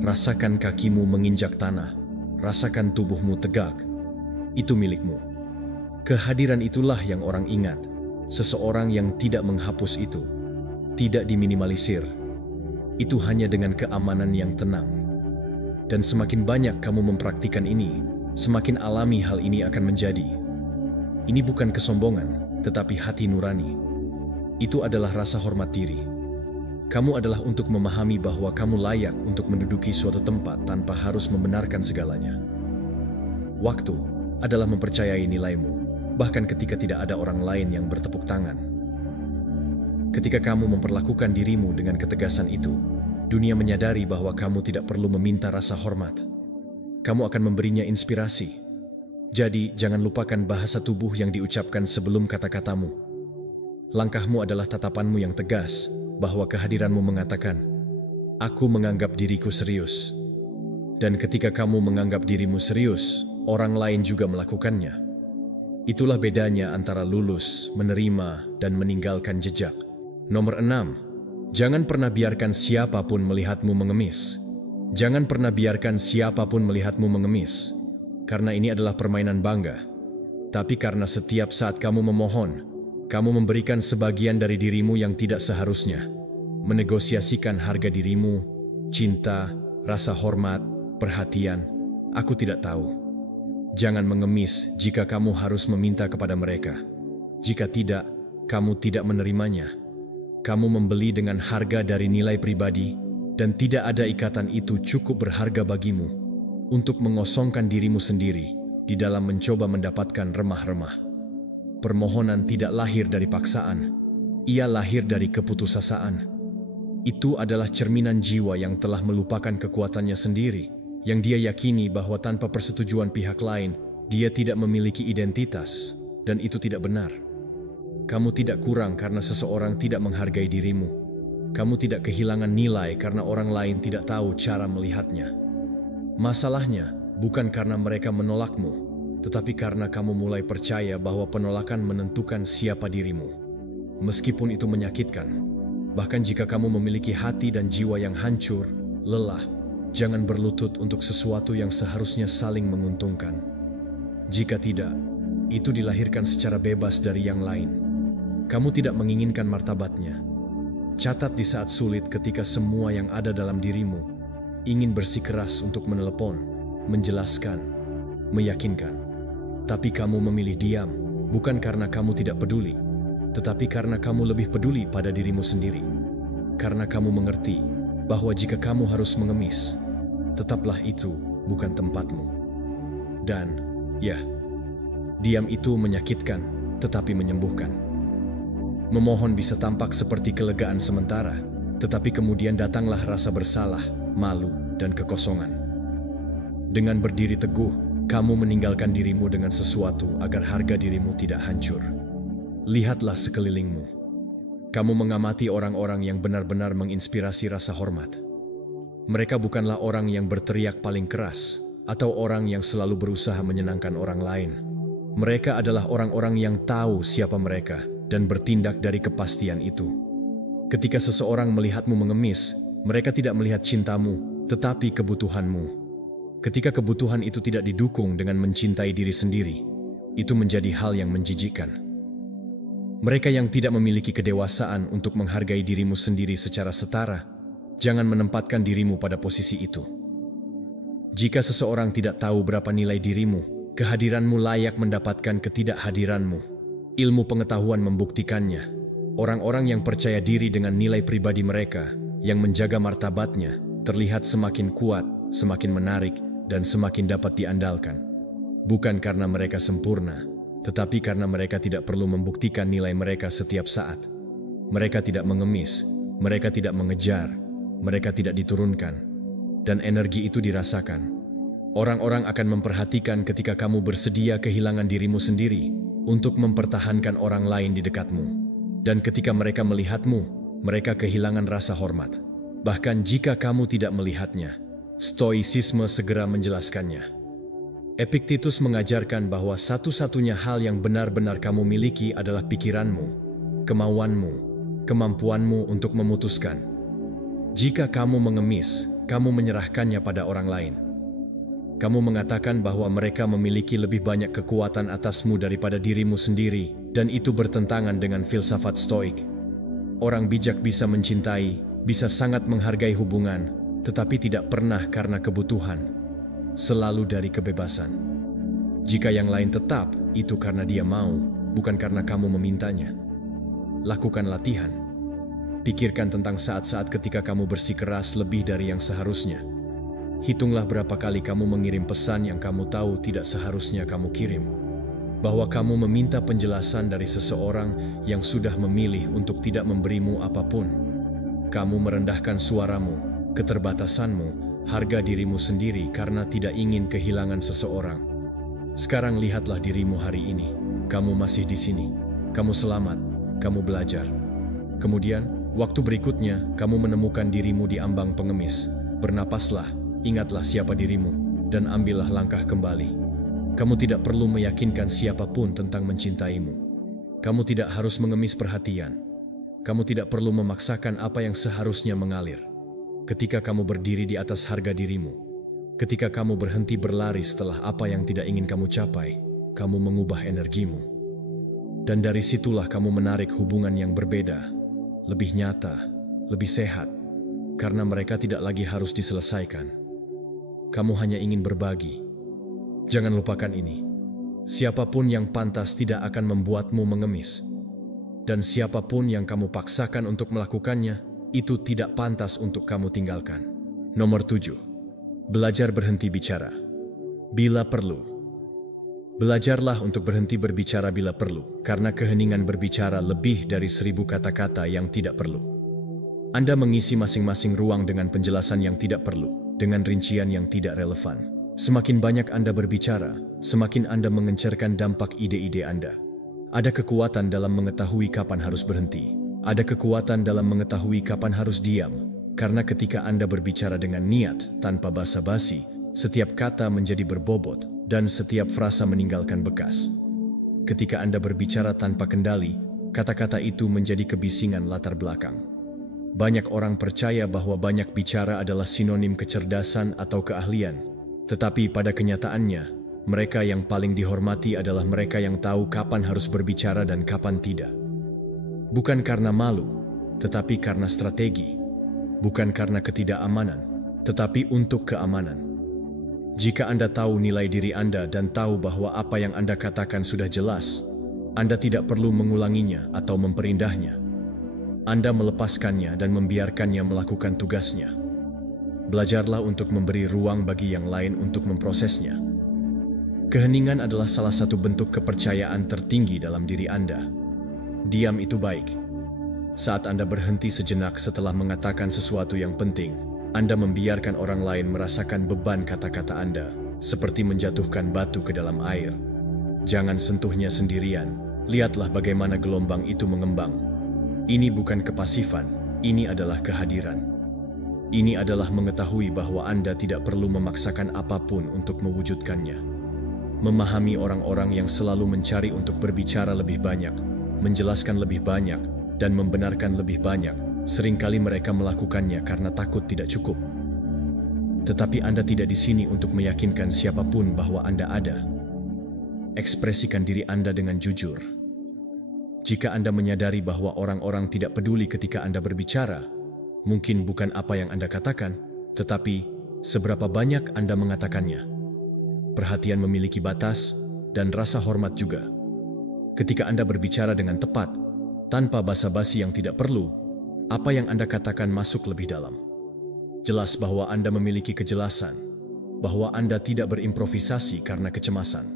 Rasakan kakimu menginjak tanah, rasakan tubuhmu tegak. Itu milikmu. Kehadiran itulah yang orang ingat, seseorang yang tidak menghapus itu, tidak diminimalisir. Itu hanya dengan keamanan yang tenang. Dan semakin banyak kamu mempraktikkan ini, semakin alami hal ini akan menjadi. Ini bukan kesombongan, tetapi hati nurani. Itu adalah rasa hormat diri. Kamu adalah untuk memahami bahwa kamu layak untuk menduduki suatu tempat tanpa harus membenarkan segalanya. Waktu adalah mempercayai nilaimu, bahkan ketika tidak ada orang lain yang bertepuk tangan. Ketika kamu memperlakukan dirimu dengan ketegasan itu, dunia menyadari bahwa kamu tidak perlu meminta rasa hormat. Kamu akan memberinya inspirasi. Jadi, jangan lupakan bahasa tubuh yang diucapkan sebelum kata-katamu. Langkahmu adalah tatapanmu yang tegas, bahwa kehadiranmu mengatakan, "Aku menganggap diriku serius." Dan ketika kamu menganggap dirimu serius, orang lain juga melakukannya. Itulah bedanya antara lulus, menerima, dan meninggalkan jejak. Nomor 6. Jangan pernah biarkan siapapun melihatmu mengemis. Jangan pernah biarkan siapapun melihatmu mengemis. Karena ini adalah permainan bangga. Tapi karena setiap saat kamu memohon, kamu memberikan sebagian dari dirimu yang tidak seharusnya. Menegosiasikan harga dirimu, cinta, rasa hormat, perhatian. Aku tidak tahu. Jangan mengemis jika kamu harus meminta kepada mereka. Jika tidak, kamu tidak menerimanya. Kamu membeli dengan harga dari nilai pribadi, dan tidak ada ikatan itu cukup berharga bagimu untuk mengosongkan dirimu sendiri di dalam mencoba mendapatkan remah-remah. Permohonan tidak lahir dari paksaan, ia lahir dari keputusasaan. Itu adalah cerminan jiwa yang telah melupakan kekuatannya sendiri, yang dia yakini bahwa tanpa persetujuan pihak lain, dia tidak memiliki identitas, dan itu tidak benar. Kamu tidak kurang karena seseorang tidak menghargai dirimu. Kamu tidak kehilangan nilai karena orang lain tidak tahu cara melihatnya. Masalahnya bukan karena mereka menolakmu, tetapi karena kamu mulai percaya bahwa penolakan menentukan siapa dirimu. Meskipun itu menyakitkan, bahkan jika kamu memiliki hati dan jiwa yang hancur, lelah, jangan berlutut untuk sesuatu yang seharusnya saling menguntungkan. Jika tidak, itu dilahirkan secara bebas dari yang lain. Kamu tidak menginginkan martabatnya. Catat di saat sulit ketika semua yang ada dalam dirimu ingin bersikeras untuk menelepon, menjelaskan, meyakinkan. Tapi kamu memilih diam, bukan karena kamu tidak peduli, tetapi karena kamu lebih peduli pada dirimu sendiri. Karena kamu mengerti bahwa jika kamu harus mengemis, tetaplah itu bukan tempatmu. Dan, ya, diam itu menyakitkan, tetapi menyembuhkan. Memohon bisa tampak seperti kelegaan sementara, tetapi kemudian datanglah rasa bersalah, malu, dan kekosongan. Dengan berdiri teguh, kamu meninggalkan dirimu dengan sesuatu agar harga dirimu tidak hancur. Lihatlah sekelilingmu. Kamu mengamati orang-orang yang benar-benar menginspirasi rasa hormat. Mereka bukanlah orang yang berteriak paling keras atau orang yang selalu berusaha menyenangkan orang lain. Mereka adalah orang-orang yang tahu siapa mereka dan bertindak dari kepastian itu. Ketika seseorang melihatmu mengemis, mereka tidak melihat cintamu, tetapi kebutuhanmu. Ketika kebutuhan itu tidak didukung dengan mencintai diri sendiri, itu menjadi hal yang menjijikkan. Mereka yang tidak memiliki kedewasaan untuk menghargai dirimu sendiri secara setara, jangan menempatkan dirimu pada posisi itu. Jika seseorang tidak tahu berapa nilai dirimu, kehadiranmu layak mendapatkan ketidakhadiranmu. Ilmu pengetahuan membuktikannya. Orang-orang yang percaya diri dengan nilai pribadi mereka, yang menjaga martabatnya, terlihat semakin kuat, semakin menarik, dan semakin dapat diandalkan. Bukan karena mereka sempurna, tetapi karena mereka tidak perlu membuktikan nilai mereka setiap saat. Mereka tidak mengemis, mereka tidak mengejar, mereka tidak diturunkan, dan energi itu dirasakan. Orang-orang akan memperhatikan ketika kamu bersedia kehilangan dirimu sendiri untuk mempertahankan orang lain di dekatmu. Dan ketika mereka melihatmu, mereka kehilangan rasa hormat. Bahkan jika kamu tidak melihatnya, Stoicisme segera menjelaskannya. Epictetus mengajarkan bahwa satu-satunya hal yang benar-benar kamu miliki adalah pikiranmu, kemauanmu, kemampuanmu untuk memutuskan. Jika kamu mengemis, kamu menyerahkannya pada orang lain. Kamu mengatakan bahwa mereka memiliki lebih banyak kekuatan atasmu daripada dirimu sendiri, dan itu bertentangan dengan filsafat Stoik. Orang bijak bisa mencintai, bisa sangat menghargai hubungan, tetapi tidak pernah karena kebutuhan, selalu dari kebebasan. Jika yang lain tetap, itu karena dia mau, bukan karena kamu memintanya. Lakukan latihan. Pikirkan tentang saat-saat ketika kamu bersikeras lebih dari yang seharusnya. Hitunglah berapa kali kamu mengirim pesan yang kamu tahu tidak seharusnya kamu kirim. Bahwa kamu meminta penjelasan dari seseorang yang sudah memilih untuk tidak memberimu apapun. Kamu merendahkan suaramu, keterbatasanmu, harga dirimu sendiri karena tidak ingin kehilangan seseorang. Sekarang lihatlah dirimu hari ini. Kamu masih di sini. Kamu selamat. Kamu belajar. Kemudian, waktu berikutnya, kamu menemukan dirimu di ambang pengemis. Bernapaslah, ingatlah siapa dirimu, dan ambillah langkah kembali. Kamu tidak perlu meyakinkan siapapun tentang mencintaimu. Kamu tidak harus mengemis perhatian. Kamu tidak perlu memaksakan apa yang seharusnya mengalir. Ketika kamu berdiri di atas harga dirimu, ketika kamu berhenti berlari setelah apa yang tidak ingin kamu capai, kamu mengubah energimu. Dan dari situlah kamu menarik hubungan yang berbeda, lebih nyata, lebih sehat, karena mereka tidak lagi harus diselesaikan. Kamu hanya ingin berbagi. Jangan lupakan ini. Siapapun yang pantas tidak akan membuatmu mengemis. Dan siapapun yang kamu paksakan untuk melakukannya, itu tidak pantas untuk kamu tinggalkan. Nomor 7. Belajar berhenti bicara. Bila perlu. Belajarlah untuk berhenti berbicara bila perlu, karena keheningan berbicara lebih dari 1000 kata-kata yang tidak perlu. Anda mengisi masing-masing ruang dengan penjelasan yang tidak perlu, dengan rincian yang tidak relevan. Semakin banyak Anda berbicara, semakin Anda mengencerkan dampak ide-ide Anda. Ada kekuatan dalam mengetahui kapan harus berhenti. Ada kekuatan dalam mengetahui kapan harus diam, karena ketika Anda berbicara dengan niat tanpa basa-basi, setiap kata menjadi berbobot, dan setiap frasa meninggalkan bekas. Ketika Anda berbicara tanpa kendali, kata-kata itu menjadi kebisingan latar belakang. Banyak orang percaya bahwa banyak bicara adalah sinonim kecerdasan atau keahlian, tetapi pada kenyataannya, mereka yang paling dihormati adalah mereka yang tahu kapan harus berbicara dan kapan tidak. Bukan karena malu, tetapi karena strategi. Bukan karena ketidakamanan, tetapi untuk keamanan. Jika Anda tahu nilai diri Anda dan tahu bahwa apa yang Anda katakan sudah jelas, Anda tidak perlu mengulanginya atau memperindahnya. Anda melepaskannya dan membiarkannya melakukan tugasnya. Belajarlah untuk memberi ruang bagi yang lain untuk memprosesnya. Keheningan adalah salah satu bentuk kepercayaan tertinggi dalam diri Anda. Diam itu baik. Saat Anda berhenti sejenak setelah mengatakan sesuatu yang penting, Anda membiarkan orang lain merasakan beban kata-kata Anda, seperti menjatuhkan batu ke dalam air. Jangan sentuhnya sendirian, lihatlah bagaimana gelombang itu mengembang. Ini bukan kepasifan, ini adalah kehadiran. Ini adalah mengetahui bahwa Anda tidak perlu memaksakan apapun untuk mewujudkannya. Memahami orang-orang yang selalu mencari untuk berbicara lebih banyak, menjelaskan lebih banyak, dan membenarkan lebih banyak, seringkali mereka melakukannya karena takut tidak cukup. Tetapi Anda tidak di sini untuk meyakinkan siapapun bahwa Anda ada. Ekspresikan diri Anda dengan jujur. Jika Anda menyadari bahwa orang-orang tidak peduli ketika Anda berbicara, mungkin bukan apa yang Anda katakan, tetapi seberapa banyak Anda mengatakannya. Perhatian memiliki batas, dan rasa hormat juga. Ketika Anda berbicara dengan tepat, tanpa basa-basi yang tidak perlu, apa yang Anda katakan masuk lebih dalam. Jelas bahwa Anda memiliki kejelasan, bahwa Anda tidak berimprovisasi karena kecemasan.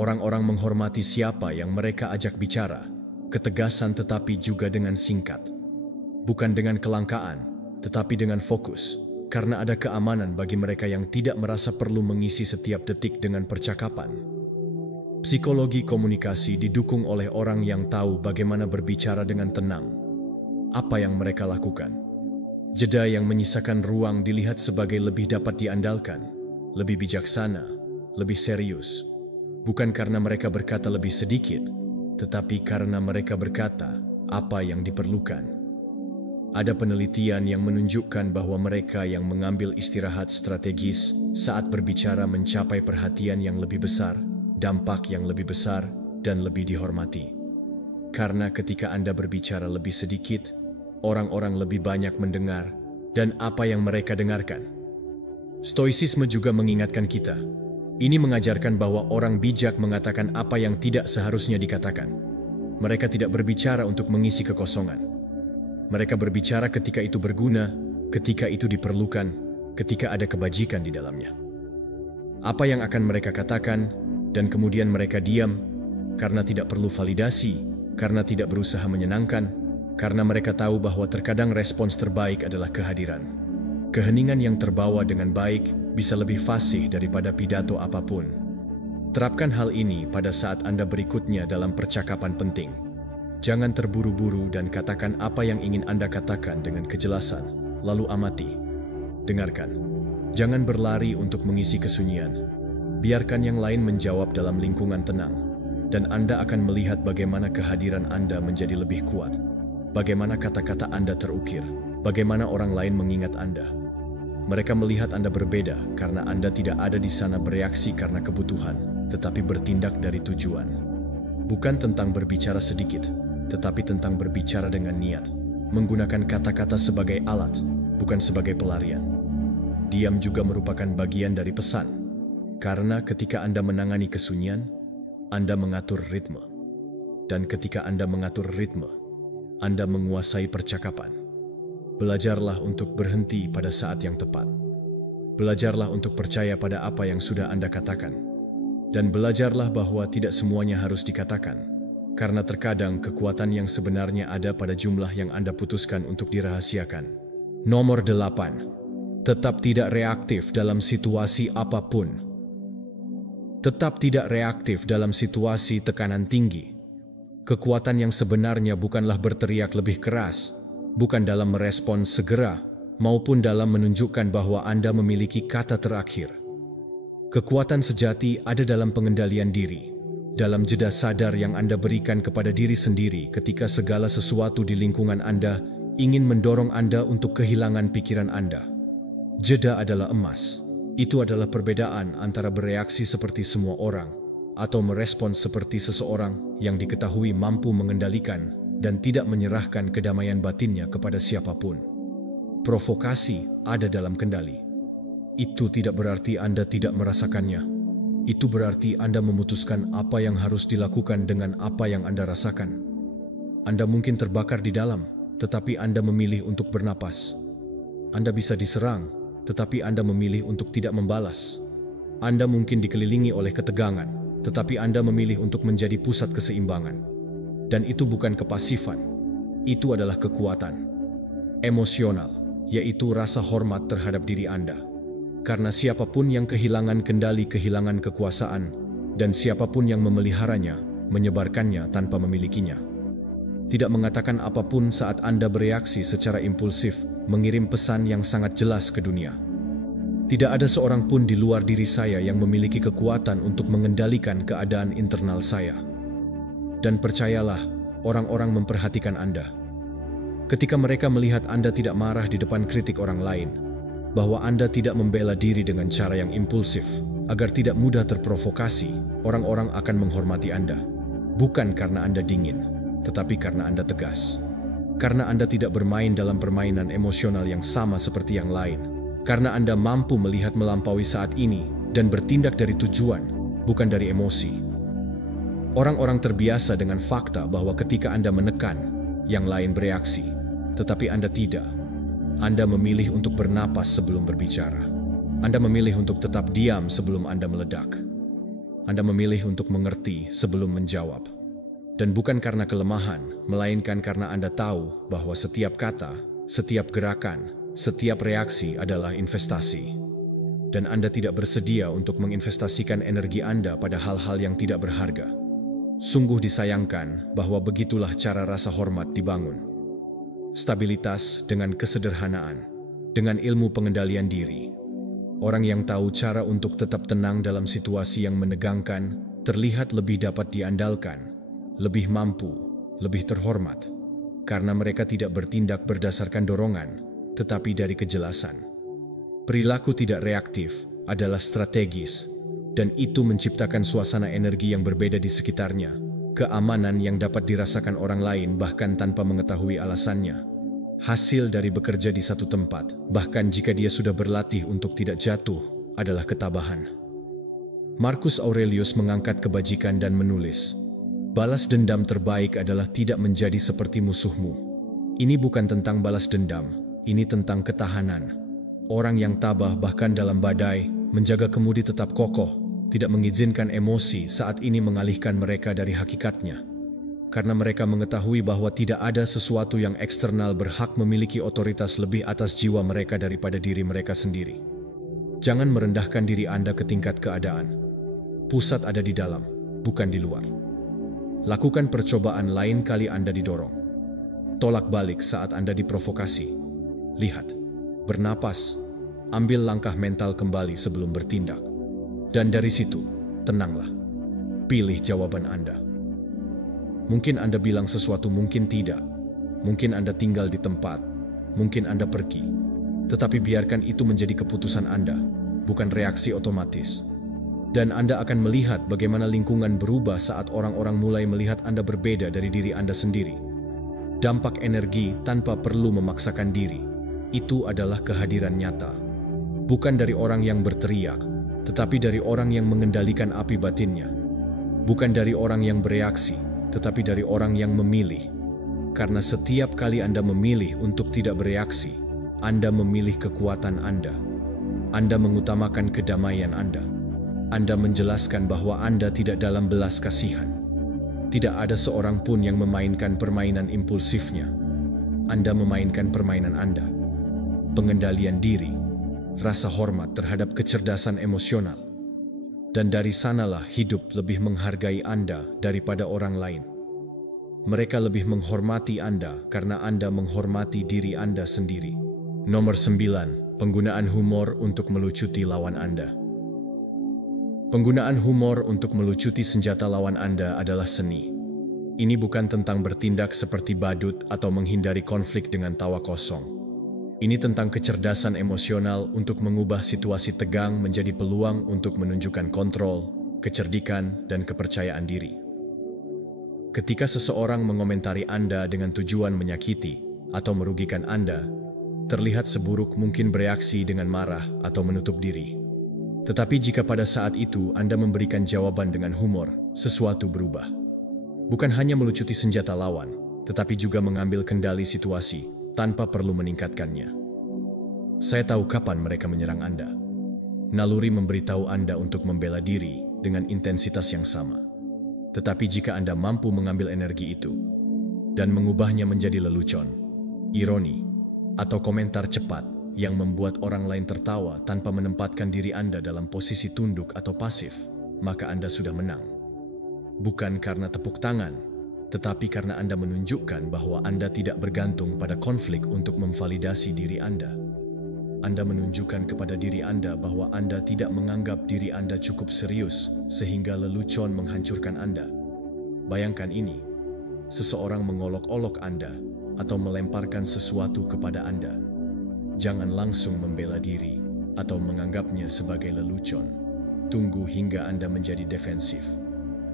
Orang-orang menghormati siapa yang mereka ajak bicara, ketegasan tetapi juga dengan singkat. Bukan dengan kelangkaan, tetapi dengan fokus, karena ada keamanan bagi mereka yang tidak merasa perlu mengisi setiap detik dengan percakapan. Psikologi komunikasi didukung oleh orang yang tahu bagaimana berbicara dengan tenang. Apa yang mereka lakukan? Jeda yang menyisakan ruang dilihat sebagai lebih dapat diandalkan, lebih bijaksana, lebih serius. Bukan karena mereka berkata lebih sedikit, tetapi karena mereka berkata apa yang diperlukan. Ada penelitian yang menunjukkan bahwa mereka yang mengambil istirahat strategis saat berbicara mencapai perhatian yang lebih besar, dampak yang lebih besar, dan lebih dihormati. Karena ketika Anda berbicara lebih sedikit, orang-orang lebih banyak mendengar, dan apa yang mereka dengarkan. Stoicisme juga mengingatkan kita. Ini mengajarkan bahwa orang bijak mengatakan apa yang tidak seharusnya dikatakan. Mereka tidak berbicara untuk mengisi kekosongan. Mereka berbicara ketika itu berguna, ketika itu diperlukan, ketika ada kebajikan di dalamnya. Apa yang akan mereka katakan, dan kemudian mereka diam, karena tidak perlu validasi, karena tidak berusaha menyenangkan, karena mereka tahu bahwa terkadang respons terbaik adalah kehadiran. Keheningan yang terbawa dengan baik bisa lebih fasih daripada pidato apapun. Terapkan hal ini pada saat Anda berikutnya dalam percakapan penting. Jangan terburu-buru dan katakan apa yang ingin Anda katakan dengan kejelasan, lalu amati. Dengarkan. Jangan berlari untuk mengisi kesunyian. Biarkan yang lain menjawab dalam lingkungan tenang, dan Anda akan melihat bagaimana kehadiran Anda menjadi lebih kuat, bagaimana kata-kata Anda terukir, bagaimana orang lain mengingat Anda. Mereka melihat Anda berbeda karena Anda tidak ada di sana bereaksi karena kebutuhan, tetapi bertindak dari tujuan. Bukan tentang berbicara sedikit, tetapi tentang berbicara dengan niat, menggunakan kata-kata sebagai alat, bukan sebagai pelarian. Diam juga merupakan bagian dari pesan. Karena ketika Anda menangani kesunyian, Anda mengatur ritme. Dan ketika Anda mengatur ritme, Anda menguasai percakapan. Belajarlah untuk berhenti pada saat yang tepat. Belajarlah untuk percaya pada apa yang sudah Anda katakan. Dan belajarlah bahwa tidak semuanya harus dikatakan. Karena terkadang kekuatan yang sebenarnya ada pada jumlah yang Anda putuskan untuk dirahasiakan. Nomor 8. Tetap tidak reaktif dalam situasi apapun. Tetap tidak reaktif dalam situasi tekanan tinggi. Kekuatan yang sebenarnya bukanlah berteriak lebih keras, bukan dalam merespons segera, maupun dalam menunjukkan bahwa Anda memiliki kata terakhir. Kekuatan sejati ada dalam pengendalian diri, dalam jeda sadar yang Anda berikan kepada diri sendiri ketika segala sesuatu di lingkungan Anda ingin mendorong Anda untuk kehilangan pikiran Anda. Jeda adalah emas. Itu adalah perbedaan antara bereaksi seperti semua orang atau merespons seperti seseorang yang diketahui mampu mengendalikan dan tidak menyerahkan kedamaian batinnya kepada siapapun. Provokasi ada dalam kendali. Itu tidak berarti Anda tidak merasakannya. Itu berarti Anda memutuskan apa yang harus dilakukan dengan apa yang Anda rasakan. Anda mungkin terbakar di dalam, tetapi Anda memilih untuk bernapas. Anda bisa diserang, tetapi Anda memilih untuk tidak membalas. Anda mungkin dikelilingi oleh ketegangan, tetapi Anda memilih untuk menjadi pusat keseimbangan. Dan itu bukan kepasifan, itu adalah kekuatan emosional, yaitu rasa hormat terhadap diri Anda. Karena siapapun yang kehilangan kendali kehilangan kekuasaan, dan siapapun yang memeliharanya, menyebarkannya tanpa memilikinya. Tidak mengatakan apapun saat Anda bereaksi secara impulsif, mengirim pesan yang sangat jelas ke dunia. Tidak ada seorang pun di luar diri saya yang memiliki kekuatan untuk mengendalikan keadaan internal saya. Dan percayalah, orang-orang memperhatikan Anda. Ketika mereka melihat Anda tidak marah di depan kritik orang lain, bahwa Anda tidak membela diri dengan cara yang impulsif, agar tidak mudah terprovokasi, orang-orang akan menghormati Anda. Bukan karena Anda dingin, tetapi karena Anda tegas. Karena Anda tidak bermain dalam permainan emosional yang sama seperti yang lain. Karena Anda mampu melihat melampaui saat ini dan bertindak dari tujuan, bukan dari emosi. Orang-orang terbiasa dengan fakta bahwa ketika Anda menekan, yang lain bereaksi, tetapi Anda tidak. Anda memilih untuk bernapas sebelum berbicara. Anda memilih untuk tetap diam sebelum Anda meledak. Anda memilih untuk mengerti sebelum menjawab. Dan bukan karena kelemahan, melainkan karena Anda tahu bahwa setiap kata, setiap gerakan, setiap reaksi adalah investasi. Dan Anda tidak bersedia untuk menginvestasikan energi Anda pada hal-hal yang tidak berharga. Sungguh disayangkan bahwa begitulah cara rasa hormat dibangun. Stabilitas dengan kesederhanaan, dengan ilmu pengendalian diri. Orang yang tahu cara untuk tetap tenang dalam situasi yang menegangkan, terlihat lebih dapat diandalkan, lebih mampu, lebih terhormat, karena mereka tidak bertindak berdasarkan dorongan, tetapi dari kejelasan. Perilaku tidak reaktif adalah strategis, dan itu menciptakan suasana energi yang berbeda di sekitarnya. Keamanan yang dapat dirasakan orang lain bahkan tanpa mengetahui alasannya. Hasil dari bekerja di satu tempat, bahkan jika dia sudah berlatih untuk tidak jatuh, adalah ketabahan. Marcus Aurelius mengangkat kebajikan dan menulis, "Balas dendam terbaik adalah tidak menjadi seperti musuhmu." Ini bukan tentang balas dendam, ini tentang ketahanan. Orang yang tabah bahkan dalam badai, menjaga kemudi tetap kokoh, tidak mengizinkan emosi saat ini mengalihkan mereka dari hakikatnya. Karena mereka mengetahui bahwa tidak ada sesuatu yang eksternal berhak memiliki otoritas lebih atas jiwa mereka daripada diri mereka sendiri. Jangan merendahkan diri Anda ke tingkat keadaan. Pusat ada di dalam, bukan di luar. Lakukan percobaan lain kali Anda didorong. Tolak balik saat Anda diprovokasi. Lihat, bernapas, ambil langkah mental kembali sebelum bertindak. Dan dari situ, tenanglah. Pilih jawaban Anda. Mungkin Anda bilang sesuatu, mungkin tidak. Mungkin Anda tinggal di tempat, mungkin Anda pergi. Tetapi biarkan itu menjadi keputusan Anda, bukan reaksi otomatis. Dan Anda akan melihat bagaimana lingkungan berubah saat orang-orang mulai melihat Anda berbeda dari diri Anda sendiri. Dampak energi tanpa perlu memaksakan diri, itu adalah kehadiran nyata. Bukan dari orang yang berteriak, tetapi dari orang yang mengendalikan api batinnya. Bukan dari orang yang bereaksi, tetapi dari orang yang memilih. Karena setiap kali Anda memilih untuk tidak bereaksi, Anda memilih kekuatan Anda. Anda mengutamakan kedamaian Anda. Anda menjelaskan bahwa Anda tidak dalam belas kasihan. Tidak ada seorang pun yang memainkan permainan impulsifnya. Anda memainkan permainan Anda. Pengendalian diri, rasa hormat terhadap kecerdasan emosional. Dan dari sanalah hidup lebih menghargai Anda daripada orang lain. Mereka lebih menghormati Anda karena Anda menghormati diri Anda sendiri. Nomor 9, penggunaan humor untuk melucuti lawan Anda. Penggunaan humor untuk melucuti senjata lawan Anda adalah seni. Ini bukan tentang bertindak seperti badut atau menghindari konflik dengan tawa kosong. Ini tentang kecerdasan emosional untuk mengubah situasi tegang menjadi peluang untuk menunjukkan kontrol, kecerdikan, dan kepercayaan diri. Ketika seseorang mengomentari Anda dengan tujuan menyakiti atau merugikan Anda, terlihat seburuk mungkin bereaksi dengan marah atau menutup diri. Tetapi jika pada saat itu Anda memberikan jawaban dengan humor, sesuatu berubah. Bukan hanya melucuti senjata lawan, tetapi juga mengambil kendali situasi tanpa perlu meningkatkannya. Saya tahu kapan mereka menyerang Anda. Naluri memberitahu Anda untuk membela diri dengan intensitas yang sama. Tetapi jika Anda mampu mengambil energi itu dan mengubahnya menjadi lelucon, ironi, atau komentar cepat yang membuat orang lain tertawa tanpa menempatkan diri Anda dalam posisi tunduk atau pasif, maka Anda sudah menang. Bukan karena tepuk tangan, tetapi karena Anda menunjukkan bahwa Anda tidak bergantung pada konflik untuk memvalidasi diri Anda. Anda menunjukkan kepada diri Anda bahwa Anda tidak menganggap diri Anda cukup serius sehingga lelucon menghancurkan Anda. Bayangkan ini, seseorang mengolok-olok Anda atau melemparkan sesuatu kepada Anda. Jangan langsung membela diri atau menganggapnya sebagai lelucon. Tunggu hingga Anda menjadi defensif.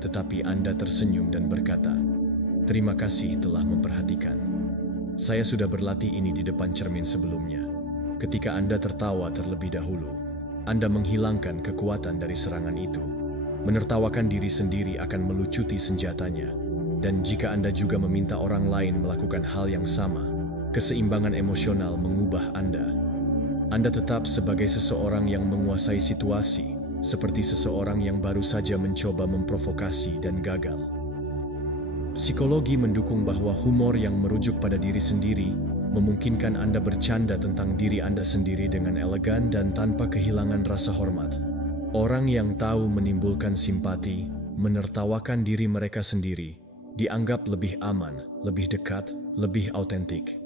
Tetapi Anda tersenyum dan berkata, "Terima kasih telah memperhatikan. Saya sudah berlatih ini di depan cermin sebelumnya." Ketika Anda tertawa terlebih dahulu, Anda menghilangkan kekuatan dari serangan itu. Menertawakan diri sendiri akan melucuti senjatanya. Dan jika Anda juga meminta orang lain melakukan hal yang sama, keseimbangan emosional mengubah Anda. Anda tetap sebagai seseorang yang menguasai situasi, seperti seseorang yang baru saja mencoba memprovokasi dan gagal. Psikologi mendukung bahwa humor yang merujuk pada diri sendiri memungkinkan Anda bercanda tentang diri Anda sendiri dengan elegan dan tanpa kehilangan rasa hormat. Orang yang tahu menimbulkan simpati, menertawakan diri mereka sendiri, dianggap lebih aman, lebih dekat, lebih autentik.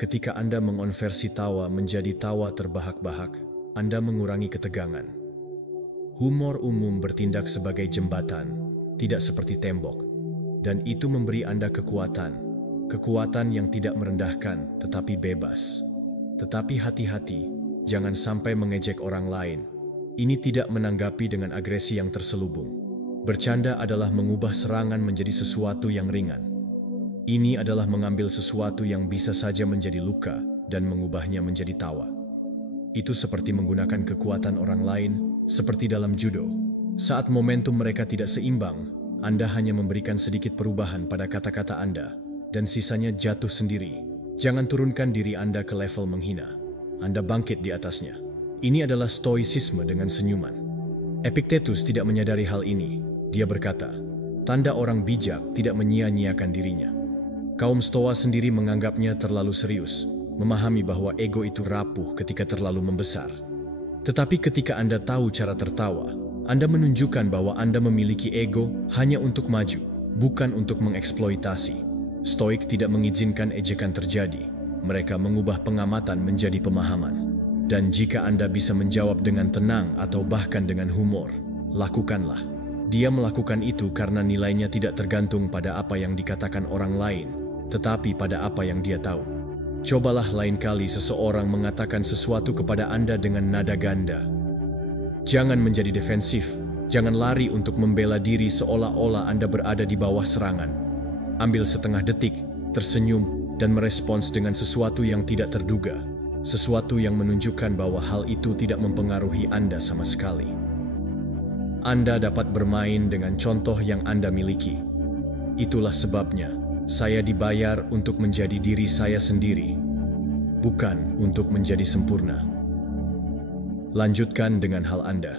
Ketika Anda mengonversi tawa menjadi tawa terbahak-bahak, Anda mengurangi ketegangan. Humor umum bertindak sebagai jembatan, tidak seperti tembok, dan itu memberi Anda kekuatan yang tidak merendahkan tetapi bebas. Tetapi hati-hati, jangan sampai mengejek orang lain. Ini tidak menanggapi dengan agresi yang terselubung. Bercanda adalah mengubah serangan menjadi sesuatu yang ringan. Ini adalah mengambil sesuatu yang bisa saja menjadi luka dan mengubahnya menjadi tawa. Itu seperti menggunakan kekuatan orang lain, seperti dalam judo. Saat momentum mereka tidak seimbang, Anda hanya memberikan sedikit perubahan pada kata-kata Anda, dan sisanya jatuh sendiri. Jangan turunkan diri Anda ke level menghina. Anda bangkit di atasnya. Ini adalah stoicisme dengan senyuman. Epictetus tidak menyadari hal ini. Dia berkata, tanda orang bijak tidak menyia-nyiakan dirinya. Kaum Stoa sendiri menganggapnya terlalu serius, memahami bahwa ego itu rapuh ketika terlalu membesar. Tetapi ketika Anda tahu cara tertawa, Anda menunjukkan bahwa Anda memiliki ego hanya untuk maju, bukan untuk mengeksploitasi. Stoik tidak mengizinkan ejekan terjadi. Mereka mengubah pengamatan menjadi pemahaman. Dan jika Anda bisa menjawab dengan tenang atau bahkan dengan humor, lakukanlah. Dia melakukan itu karena nilainya tidak tergantung pada apa yang dikatakan orang lain, tetapi pada apa yang dia tahu. Cobalah lain kali seseorang mengatakan sesuatu kepada Anda dengan nada ganda. Jangan menjadi defensif, jangan lari untuk membela diri seolah-olah Anda berada di bawah serangan. Ambil setengah detik, tersenyum, dan merespons dengan sesuatu yang tidak terduga. Sesuatu yang menunjukkan bahwa hal itu tidak mempengaruhi Anda sama sekali. Anda dapat bermain dengan contoh yang Anda miliki. Itulah sebabnya saya dibayar untuk menjadi diri saya sendiri, bukan untuk menjadi sempurna. Lanjutkan dengan hal Anda.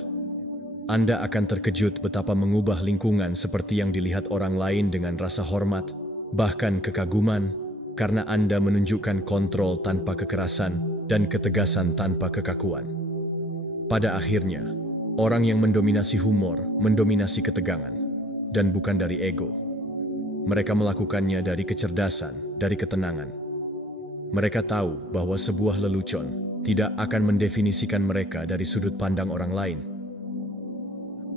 Anda akan terkejut betapa mengubah lingkungan seperti yang dilihat orang lain dengan rasa hormat, bahkan kekaguman, karena Anda menunjukkan kontrol tanpa kekerasan dan ketegasan tanpa kekakuan. Pada akhirnya, orang yang mendominasi humor mendominasi ketegangan, dan bukan dari ego. Mereka melakukannya dari kecerdasan, dari ketenangan. Mereka tahu bahwa sebuah lelucon tidak akan mendefinisikan mereka dari sudut pandang orang lain.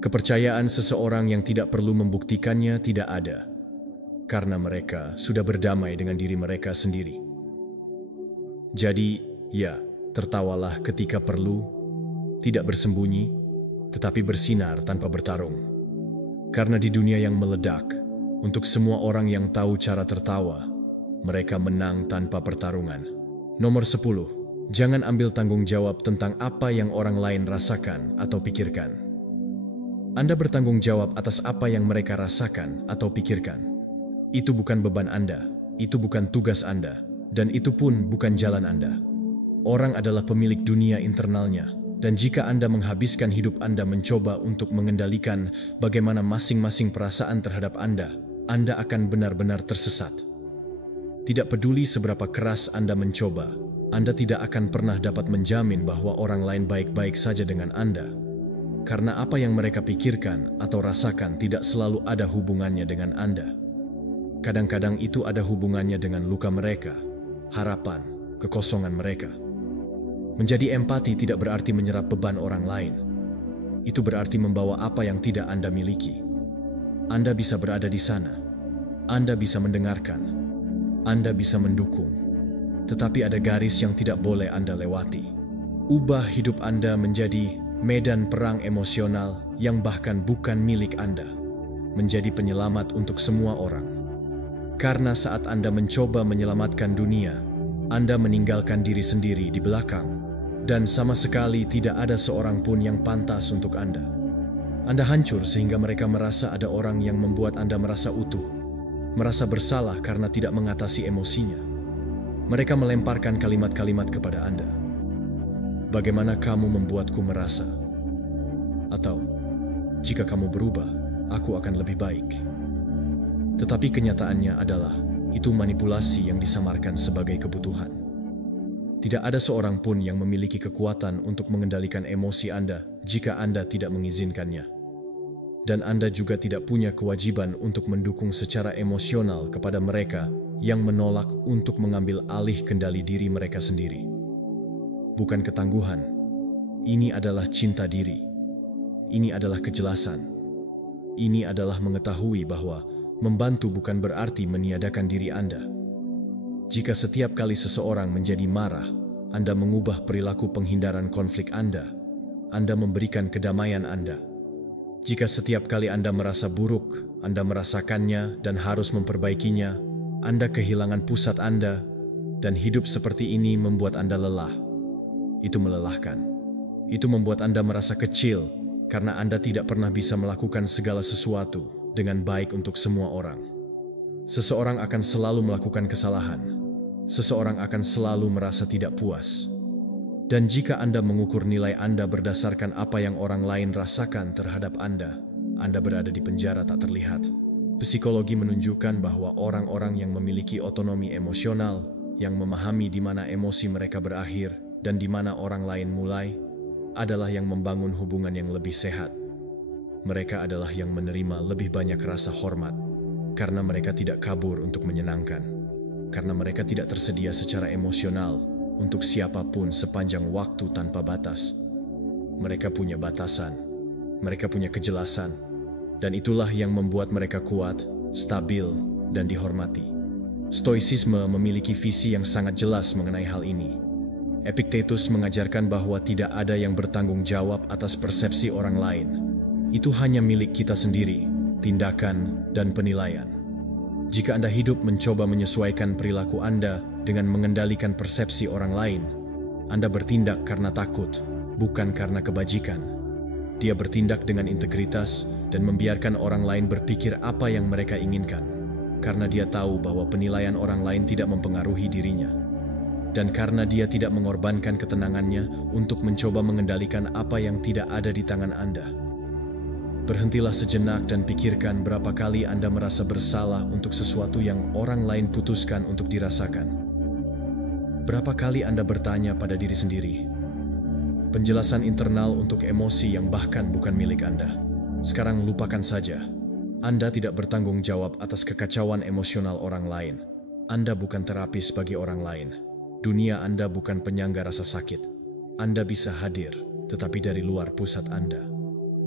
Kepercayaan seseorang yang tidak perlu membuktikannya tidak ada, karena mereka sudah berdamai dengan diri mereka sendiri. Jadi, ya, tertawalah ketika perlu, tidak bersembunyi, tetapi bersinar tanpa bertarung. Karena di dunia yang meledak, untuk semua orang yang tahu cara tertawa, mereka menang tanpa pertarungan. Nomor 10. Jangan ambil tanggung jawab tentang apa yang orang lain rasakan atau pikirkan. Anda bertanggung jawab atas apa yang mereka rasakan atau pikirkan. Itu bukan beban Anda, itu bukan tugas Anda, dan itu pun bukan jalan Anda. Orang adalah pemilik dunia internalnya, dan jika Anda menghabiskan hidup Anda mencoba untuk mengendalikan bagaimana masing-masing perasaan terhadap Anda akan benar-benar tersesat. Tidak peduli seberapa keras Anda mencoba, Anda tidak akan pernah dapat menjamin bahwa orang lain baik-baik saja dengan Anda. Karena apa yang mereka pikirkan atau rasakan tidak selalu ada hubungannya dengan Anda. Kadang-kadang itu ada hubungannya dengan luka mereka, harapan, kekosongan mereka. Menjadi empati tidak berarti menyerap beban orang lain. Itu berarti membawa apa yang tidak Anda miliki. Anda bisa berada di sana. Anda bisa mendengarkan. Anda bisa mendukung. Tetapi ada garis yang tidak boleh Anda lewati. Ubah hidup Anda menjadi medan perang emosional yang bahkan bukan milik Anda. Menjadi penyelamat untuk semua orang. Karena saat Anda mencoba menyelamatkan dunia, Anda meninggalkan diri sendiri di belakang, dan sama sekali tidak ada seorang pun yang pantas untuk Anda. Anda hancur sehingga mereka merasa ada orang yang membuat Anda merasa utuh, merasa bersalah karena tidak mengatasi emosinya. Mereka melemparkan kalimat-kalimat kepada Anda. Bagaimana kamu membuatku merasa? Atau, jika kamu berubah, aku akan lebih baik. Tetapi kenyataannya adalah, itu manipulasi yang disamarkan sebagai kebutuhan. Tidak ada seorang pun yang memiliki kekuatan untuk mengendalikan emosi Anda jika Anda tidak mengizinkannya. Dan Anda juga tidak punya kewajiban untuk mendukung secara emosional kepada mereka yang menolak untuk mengambil alih kendali diri mereka sendiri. Bukan ketangguhan. Ini adalah cinta diri. Ini adalah kejelasan. Ini adalah mengetahui bahwa membantu bukan berarti meniadakan diri Anda. Jika setiap kali seseorang menjadi marah, Anda mengubah perilaku penghindaran konflik Anda memberikan kedamaian Anda. Jika setiap kali Anda merasa buruk, Anda merasakannya dan harus memperbaikinya, Anda kehilangan pusat Anda, dan hidup seperti ini membuat Anda lelah. Itu melelahkan. Itu membuat Anda merasa kecil, karena Anda tidak pernah bisa melakukan segala sesuatu dengan baik untuk semua orang. Seseorang akan selalu melakukan kesalahan. Seseorang akan selalu merasa tidak puas. Dan jika Anda mengukur nilai Anda berdasarkan apa yang orang lain rasakan terhadap Anda berada di penjara tak terlihat. Psikologi menunjukkan bahwa orang-orang yang memiliki otonomi emosional, yang memahami di mana emosi mereka berakhir dan di mana orang lain mulai, adalah yang membangun hubungan yang lebih sehat. Mereka adalah yang menerima lebih banyak rasa hormat, karena mereka tidak kabur untuk menyenangkan, karena mereka tidak tersedia secara emosional untuk siapapun sepanjang waktu tanpa batas. Mereka punya batasan, mereka punya kejelasan, dan itulah yang membuat mereka kuat, stabil, dan dihormati. Stoicisme memiliki visi yang sangat jelas mengenai hal ini. Epictetus mengajarkan bahwa tidak ada yang bertanggung jawab atas persepsi orang lain. Itu hanya milik kita sendiri, tindakan, dan penilaian. Jika Anda hidup mencoba menyesuaikan perilaku Anda dengan mengendalikan persepsi orang lain, Anda bertindak karena takut, bukan karena kebajikan. Dia bertindak dengan integritas dan membiarkan orang lain berpikir apa yang mereka inginkan, karena dia tahu bahwa penilaian orang lain tidak mempengaruhi dirinya. Dan karena dia tidak mengorbankan ketenangannya untuk mencoba mengendalikan apa yang tidak ada di tangan Anda. Berhentilah sejenak dan pikirkan berapa kali Anda merasa bersalah untuk sesuatu yang orang lain putuskan untuk dirasakan. Berapa kali Anda bertanya pada diri sendiri, penjelasan internal untuk emosi yang bahkan bukan milik Anda. Sekarang lupakan saja. Anda tidak bertanggung jawab atas kekacauan emosional orang lain. Anda bukan terapis bagi orang lain. Dunia Anda bukan penyangga rasa sakit. Anda bisa hadir, tetapi dari luar pusat Anda.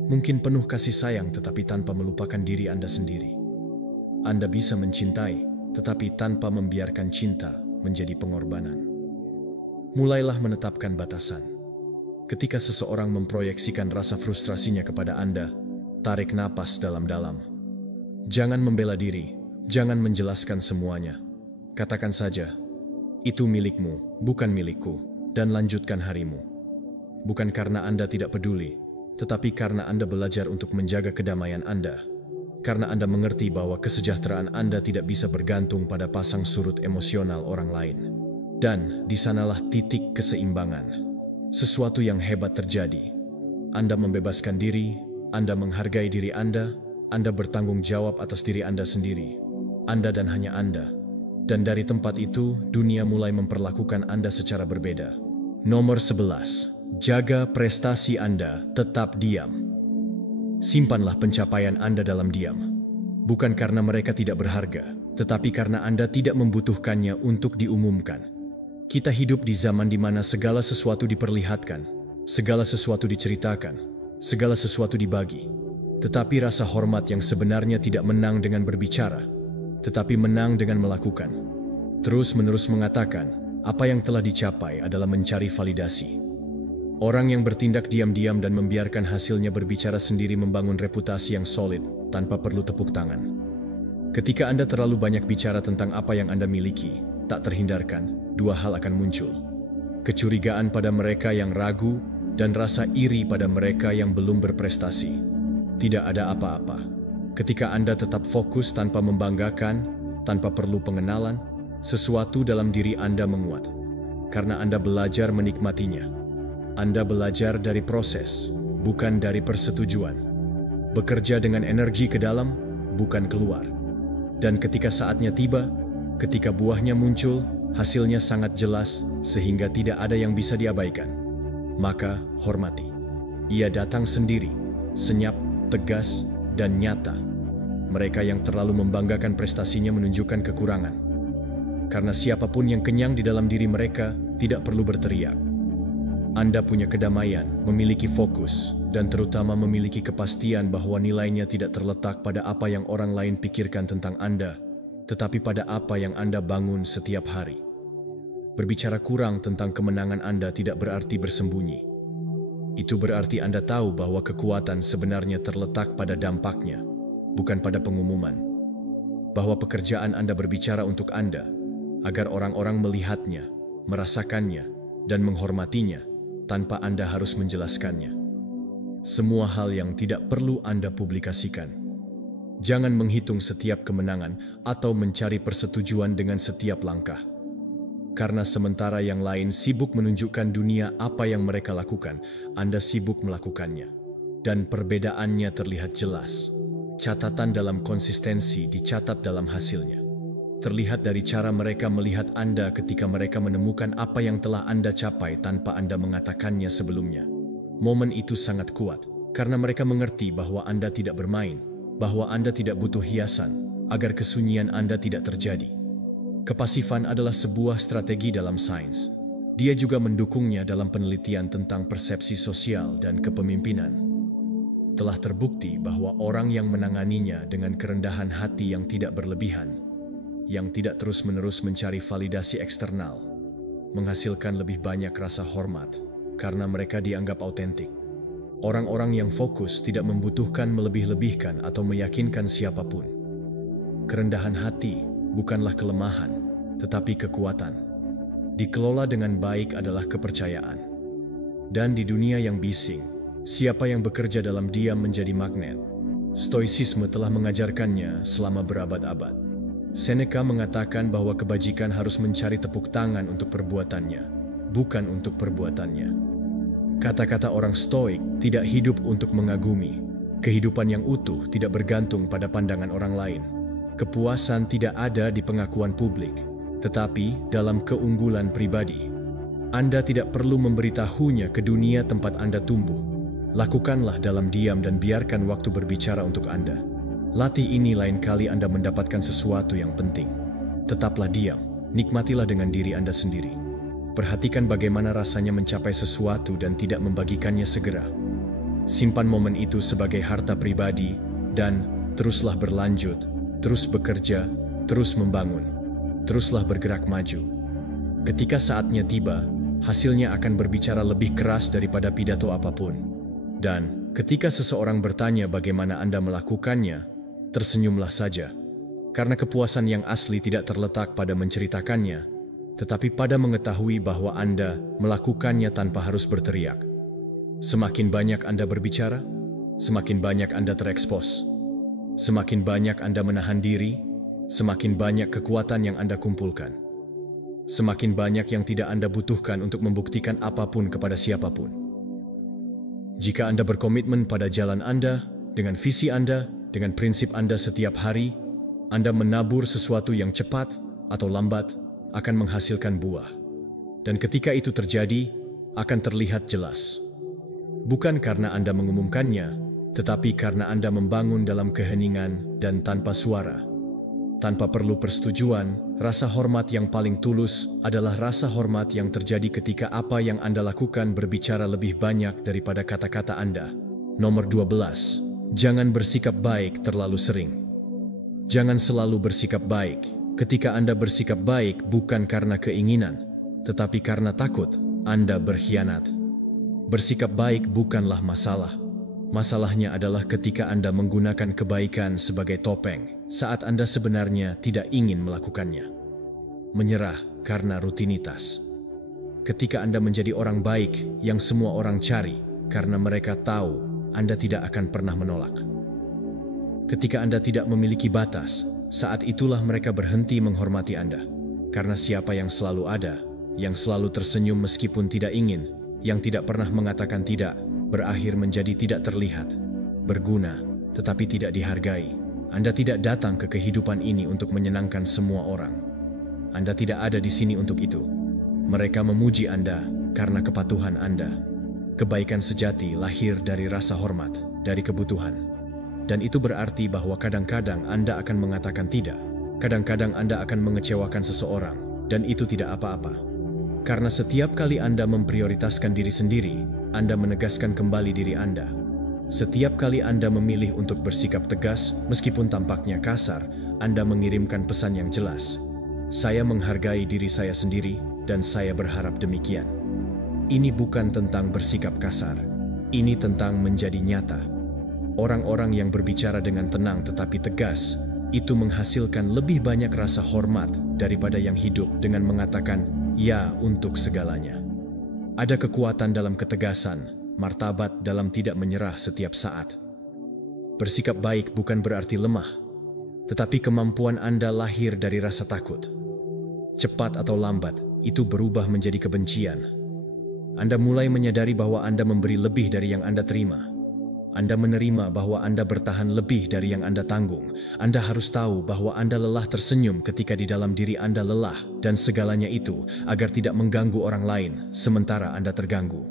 Mungkin penuh kasih sayang tetapi tanpa melupakan diri Anda sendiri. Anda bisa mencintai, tetapi tanpa membiarkan cinta menjadi pengorbanan. Mulailah menetapkan batasan. Ketika seseorang memproyeksikan rasa frustrasinya kepada Anda, tarik napas dalam-dalam. Jangan membela diri, jangan menjelaskan semuanya. Katakan saja, itu milikmu, bukan milikku, dan lanjutkan harimu. Bukan karena Anda tidak peduli, tetapi karena Anda belajar untuk menjaga kedamaian Anda. Karena Anda mengerti bahwa kesejahteraan Anda tidak bisa bergantung pada pasang surut emosional orang lain. Dan di sanalah titik keseimbangan. Sesuatu yang hebat terjadi. Anda membebaskan diri, Anda menghargai diri Anda bertanggung jawab atas diri Anda sendiri. Anda dan hanya Anda. Dan dari tempat itu, dunia mulai memperlakukan Anda secara berbeda. Nomor 11. Jaga prestasi Anda, tetap diam. Simpanlah pencapaian Anda dalam diam. Bukan karena mereka tidak berharga, tetapi karena Anda tidak membutuhkannya untuk diumumkan. Kita hidup di zaman di mana segala sesuatu diperlihatkan, segala sesuatu diceritakan, segala sesuatu dibagi. Tetapi rasa hormat yang sebenarnya tidak menang dengan berbicara, tetapi menang dengan melakukan. Terus-menerus mengatakan, apa yang telah dicapai adalah mencari validasi. Orang yang bertindak diam-diam dan membiarkan hasilnya berbicara sendiri membangun reputasi yang solid tanpa perlu tepuk tangan. Ketika Anda terlalu banyak bicara tentang apa yang Anda miliki, tak terhindarkan, dua hal akan muncul. Kecurigaan pada mereka yang ragu dan rasa iri pada mereka yang belum berprestasi. Tidak ada apa-apa. Ketika Anda tetap fokus tanpa membanggakan, tanpa perlu pengenalan, sesuatu dalam diri Anda menguat. Karena Anda belajar menikmatinya. Anda belajar dari proses, bukan dari persetujuan. Bekerja dengan energi ke dalam, bukan keluar. Dan ketika saatnya tiba, ketika buahnya muncul, hasilnya sangat jelas sehingga tidak ada yang bisa diabaikan. Maka hormati. Ia datang sendiri, senyap, tegas, dan nyata. Mereka yang terlalu membanggakan prestasinya menunjukkan kekurangan. Karena siapapun yang kenyang di dalam diri mereka tidak perlu berteriak. Anda punya kedamaian, memiliki fokus, dan terutama memiliki kepastian bahwa nilainya tidak terletak pada apa yang orang lain pikirkan tentang Anda, tetapi pada apa yang Anda bangun setiap hari. Berbicara kurang tentang kemenangan Anda tidak berarti bersembunyi. Itu berarti Anda tahu bahwa kekuatan sebenarnya terletak pada dampaknya, bukan pada pengumuman. Bahwa pekerjaan Anda berbicara untuk Anda, agar orang-orang melihatnya, merasakannya, dan menghormatinya, tanpa Anda harus menjelaskannya. Semua hal yang tidak perlu Anda publikasikan. Jangan menghitung setiap kemenangan atau mencari persetujuan dengan setiap langkah. Karena sementara yang lain sibuk menunjukkan dunia apa yang mereka lakukan, Anda sibuk melakukannya. Dan perbedaannya terlihat jelas. Catatan dalam konsistensi dicatat dalam hasilnya. Terlihat dari cara mereka melihat Anda ketika mereka menemukan apa yang telah Anda capai tanpa Anda mengatakannya sebelumnya. Momen itu sangat kuat, karena mereka mengerti bahwa Anda tidak bermain, bahwa Anda tidak butuh hiasan, agar kesunyian Anda tidak terjadi. Kepasifan adalah sebuah strategi dalam sains. Dia juga mendukungnya dalam penelitian tentang persepsi sosial dan kepemimpinan. Telah terbukti bahwa orang yang menanganinya dengan kerendahan hati yang tidak berlebihan, yang tidak terus-menerus mencari validasi eksternal, menghasilkan lebih banyak rasa hormat karena mereka dianggap autentik. Orang-orang yang fokus tidak membutuhkan melebih-lebihkan atau meyakinkan siapapun. Kerendahan hati bukanlah kelemahan, tetapi kekuatan. Dikelola dengan baik adalah kepercayaan. Dan di dunia yang bising, siapa yang bekerja dalam diam menjadi magnet. Stoicisme telah mengajarkannya selama berabad-abad. Seneca mengatakan bahwa kebajikan harus mencari tepuk tangan untuk perbuatannya, bukan untuk perbuatannya. Kata-kata orang Stoik tidak hidup untuk mengagumi. Kehidupan yang utuh tidak bergantung pada pandangan orang lain. Kepuasan tidak ada di pengakuan publik, tetapi dalam keunggulan pribadi. Anda tidak perlu memberitahunya ke dunia tempat Anda tumbuh. Lakukanlah dalam diam dan biarkan waktu berbicara untuk Anda. Latih ini lain kali Anda mendapatkan sesuatu yang penting. Tetaplah diam, nikmatilah dengan diri Anda sendiri. Perhatikan bagaimana rasanya mencapai sesuatu dan tidak membagikannya segera. simpan momen itu sebagai harta pribadi, dan teruslah berlanjut, terus bekerja, terus membangun, teruslah bergerak maju. Ketika saatnya tiba, hasilnya akan berbicara lebih keras daripada pidato apapun. Dan ketika seseorang bertanya bagaimana Anda melakukannya, tersenyumlah saja. Karena kepuasan yang asli tidak terletak pada menceritakannya, tetapi pada mengetahui bahwa Anda melakukannya tanpa harus berteriak. Semakin banyak Anda berbicara, semakin banyak Anda terekspos. Semakin banyak Anda menahan diri, semakin banyak kekuatan yang Anda kumpulkan. Semakin banyak yang tidak Anda butuhkan untuk membuktikan apapun kepada siapapun. Jika Anda berkomitmen pada jalan Anda, dengan visi Anda, dengan prinsip Anda setiap hari, Anda menabur sesuatu yang cepat atau lambat akan menghasilkan buah. Dan ketika itu terjadi, akan terlihat jelas. Bukan karena Anda mengumumkannya, tetapi karena Anda membangun dalam keheningan dan tanpa suara. Tanpa perlu persetujuan, rasa hormat yang paling tulus adalah rasa hormat yang terjadi ketika apa yang Anda lakukan berbicara lebih banyak daripada kata-kata Anda. Nomor 12. Jangan bersikap baik terlalu sering. Jangan selalu bersikap baik. Ketika Anda bersikap baik bukan karena keinginan, tetapi karena takut, Anda berkhianat. Bersikap baik bukanlah masalah. Masalahnya adalah ketika Anda menggunakan kebaikan sebagai topeng, saat Anda sebenarnya tidak ingin melakukannya. Menyerah karena rutinitas. Ketika Anda menjadi orang baik yang semua orang cari, karena mereka tahu Anda tidak akan pernah menolak. Ketika Anda tidak memiliki batas, saat itulah mereka berhenti menghormati Anda. Karena siapa yang selalu ada, yang selalu tersenyum meskipun tidak ingin, yang tidak pernah mengatakan tidak, berakhir menjadi tidak terlihat, berguna, tetapi tidak dihargai. Anda tidak datang ke kehidupan ini untuk menyenangkan semua orang. Anda tidak ada di sini untuk itu. Mereka memuji Anda karena kepatuhan Anda. Kebaikan sejati lahir dari rasa hormat, dari kebutuhan. Dan itu berarti bahwa kadang-kadang Anda akan mengatakan tidak. Kadang-kadang Anda akan mengecewakan seseorang, dan itu tidak apa-apa. Karena setiap kali Anda memprioritaskan diri sendiri, Anda menegaskan kembali diri Anda. Setiap kali Anda memilih untuk bersikap tegas, meskipun tampaknya kasar, Anda mengirimkan pesan yang jelas. Saya menghargai diri saya sendiri, dan saya berharap demikian. Ini bukan tentang bersikap kasar. Ini tentang menjadi nyata. Orang-orang yang berbicara dengan tenang tetapi tegas, itu menghasilkan lebih banyak rasa hormat daripada yang hidup dengan mengatakan ya untuk segalanya. Ada kekuatan dalam ketegasan, martabat dalam tidak menyerah setiap saat. Bersikap baik bukan berarti lemah, tetapi kemampuan Anda lahir dari rasa takut. Cepat atau lambat, itu berubah menjadi kebencian. Anda mulai menyadari bahwa Anda memberi lebih dari yang Anda terima. Anda menerima bahwa Anda bertahan lebih dari yang Anda tanggung. Anda harus tahu bahwa Anda lelah tersenyum ketika di dalam diri Anda lelah, dan segalanya itu agar tidak mengganggu orang lain, sementara Anda terganggu.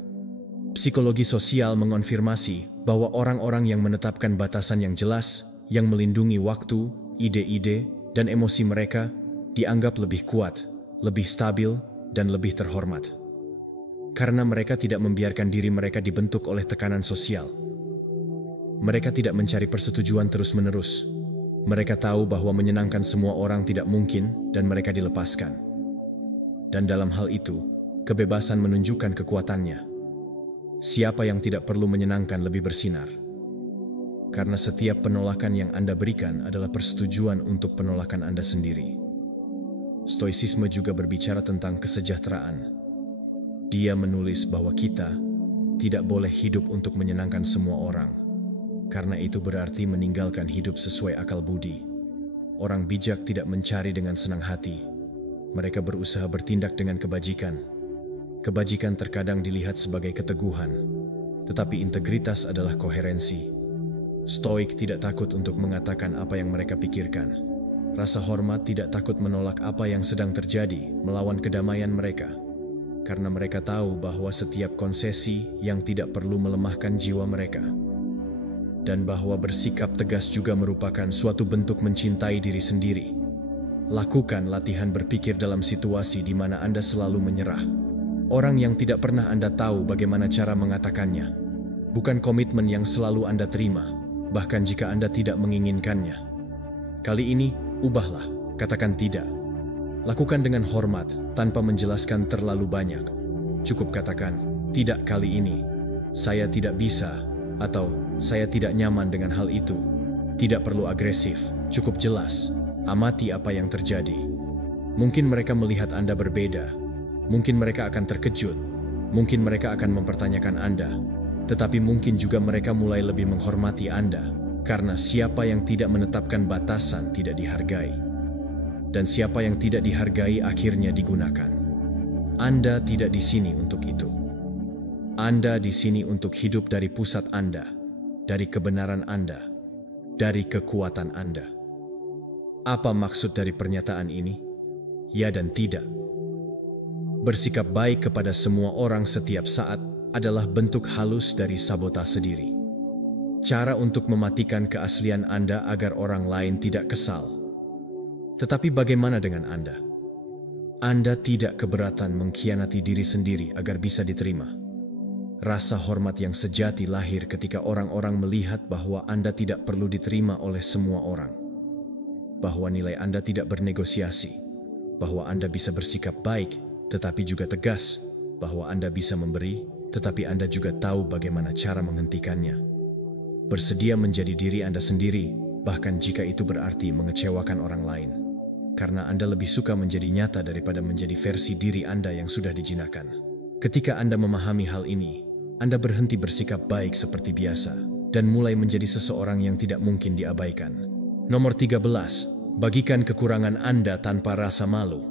Psikologi sosial mengonfirmasi bahwa orang-orang yang menetapkan batasan yang jelas, yang melindungi waktu, ide-ide, dan emosi mereka, dianggap lebih kuat, lebih stabil, dan lebih terhormat. Karena mereka tidak membiarkan diri mereka dibentuk oleh tekanan sosial. Mereka tidak mencari persetujuan terus-menerus. Mereka tahu bahwa menyenangkan semua orang tidak mungkin dan mereka dilepaskan. Dan dalam hal itu, kebebasan menunjukkan kekuatannya. Siapa yang tidak perlu menyenangkan lebih bersinar? Karena setiap penolakan yang Anda berikan adalah persetujuan untuk penolakan Anda sendiri. Stoicisme juga berbicara tentang kesejahteraan. Dia menulis bahwa kita tidak boleh hidup untuk menyenangkan semua orang. Karena itu berarti meninggalkan hidup sesuai akal budi. Orang bijak tidak mencari dengan senang hati. Mereka berusaha bertindak dengan kebajikan. Kebajikan terkadang dilihat sebagai keteguhan, tetapi integritas adalah koherensi. Stoik tidak takut untuk mengatakan apa yang mereka pikirkan. Rasa hormat tidak takut menolak apa yang sedang terjadi, melawan kedamaian mereka. Karena mereka tahu bahwa setiap konsesi yang tidak perlu melemahkan jiwa mereka. Dan bahwa bersikap tegas juga merupakan suatu bentuk mencintai diri sendiri. Lakukan latihan berpikir dalam situasi di mana Anda selalu menyerah. Orang yang tidak pernah Anda tahu bagaimana cara mengatakannya. bukan komitmen yang selalu Anda terima, bahkan jika Anda tidak menginginkannya. Kali ini, ubahlah, katakan tidak. Lakukan dengan hormat, tanpa menjelaskan terlalu banyak. Cukup katakan, tidak kali ini, saya tidak bisa, atau saya tidak nyaman dengan hal itu. Tidak perlu agresif, cukup jelas, amati apa yang terjadi. Mungkin mereka melihat Anda berbeda, mungkin mereka akan terkejut, mungkin mereka akan mempertanyakan Anda, tetapi mungkin juga mereka mulai lebih menghormati Anda, karena siapa yang tidak menetapkan batasan tidak dihargai. Dan siapa yang tidak dihargai akhirnya digunakan. Anda tidak di sini untuk itu. Anda di sini untuk hidup dari pusat Anda, dari kebenaran Anda, dari kekuatan Anda. Apa maksud dari pernyataan ini? Ya dan tidak. Bersikap baik kepada semua orang setiap saat adalah bentuk halus dari sabotase diri. Cara untuk mematikan keaslian Anda agar orang lain tidak kesal. Tetapi bagaimana dengan Anda? Anda tidak keberatan mengkhianati diri sendiri agar bisa diterima. Rasa hormat yang sejati lahir ketika orang-orang melihat bahwa Anda tidak perlu diterima oleh semua orang. Bahwa nilai Anda tidak bernegosiasi. Bahwa Anda bisa bersikap baik, tetapi juga tegas. Bahwa Anda bisa memberi, tetapi Anda juga tahu bagaimana cara menghentikannya. Bersedia menjadi diri Anda sendiri, bahkan jika itu berarti mengecewakan orang lain. Karena Anda lebih suka menjadi nyata daripada menjadi versi diri Anda yang sudah dijinakkan. Ketika Anda memahami hal ini, Anda berhenti bersikap baik seperti biasa dan mulai menjadi seseorang yang tidak mungkin diabaikan. Nomor 13, bagikan kekurangan Anda tanpa rasa malu.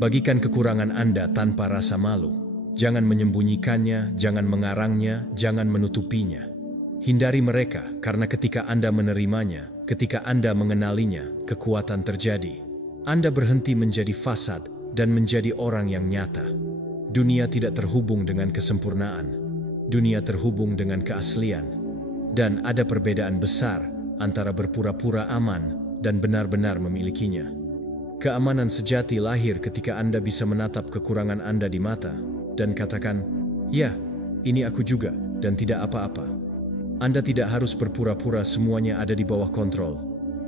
Bagikan kekurangan Anda tanpa rasa malu. Jangan menyembunyikannya, jangan mengarangnya, jangan menutupinya. Hindari mereka karena ketika Anda menerimanya, ketika Anda mengenalinya, kekuatan terjadi. Anda berhenti menjadi fasad dan menjadi orang yang nyata. Dunia tidak terhubung dengan kesempurnaan. Dunia terhubung dengan keaslian. Dan ada perbedaan besar antara berpura-pura aman dan benar-benar memilikinya. Keamanan sejati lahir ketika Anda bisa menatap kekurangan Anda di mata dan katakan, "Ya, ini aku juga dan tidak apa-apa." Anda tidak harus berpura-pura semuanya ada di bawah kontrol.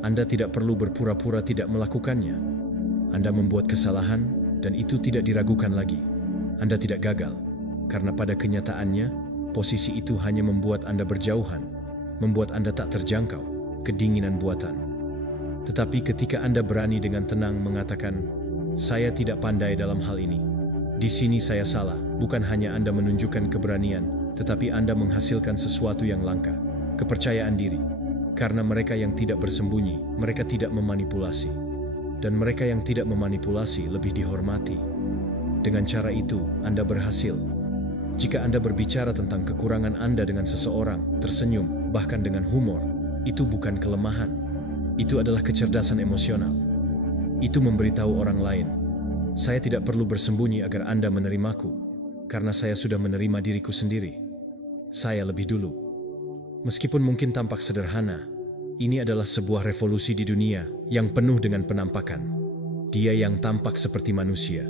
Anda tidak perlu berpura-pura tidak melakukannya. Anda membuat kesalahan dan itu tidak diragukan lagi. Anda tidak gagal, karena pada kenyataannya, posisi itu hanya membuat Anda berjauhan, membuat Anda tak terjangkau, kedinginan buatan. Tetapi ketika Anda berani dengan tenang mengatakan, "Saya tidak pandai dalam hal ini. Di sini saya salah," bukan hanya Anda menunjukkan keberanian, tetapi Anda menghasilkan sesuatu yang langka, kepercayaan diri. Karena mereka yang tidak bersembunyi, mereka tidak memanipulasi. Dan mereka yang tidak memanipulasi lebih dihormati. Dengan cara itu, Anda berhasil. Jika Anda berbicara tentang kekurangan Anda dengan seseorang, tersenyum, bahkan dengan humor, itu bukan kelemahan. Itu adalah kecerdasan emosional. Itu memberitahu orang lain, "Saya tidak perlu bersembunyi agar Anda menerimaku, karena saya sudah menerima diriku sendiri. Saya lebih dulu." Meskipun mungkin tampak sederhana, ini adalah sebuah revolusi di dunia yang penuh dengan penampakan. Dia yang tampak seperti manusia.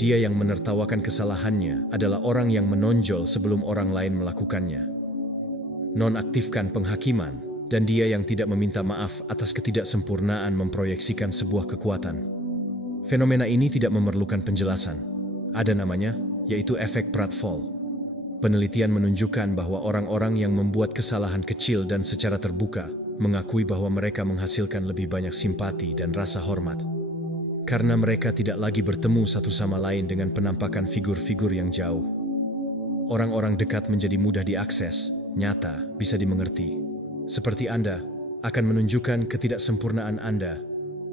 Dia yang menertawakan kesalahannya adalah orang yang menonjol sebelum orang lain melakukannya. Nonaktifkan penghakiman, dan dia yang tidak meminta maaf atas ketidaksempurnaan memproyeksikan sebuah kekuatan. Fenomena ini tidak memerlukan penjelasan. Ada namanya, yaitu efek pratfall. Penelitian menunjukkan bahwa orang-orang yang membuat kesalahan kecil dan secara terbuka mengakui bahwa mereka menghasilkan lebih banyak simpati dan rasa hormat. Karena mereka tidak lagi bertemu satu sama lain dengan penampakan figur-figur yang jauh. Orang-orang dekat menjadi mudah diakses, nyata, bisa dimengerti. Seperti Anda akan menunjukkan ketidaksempurnaan Anda,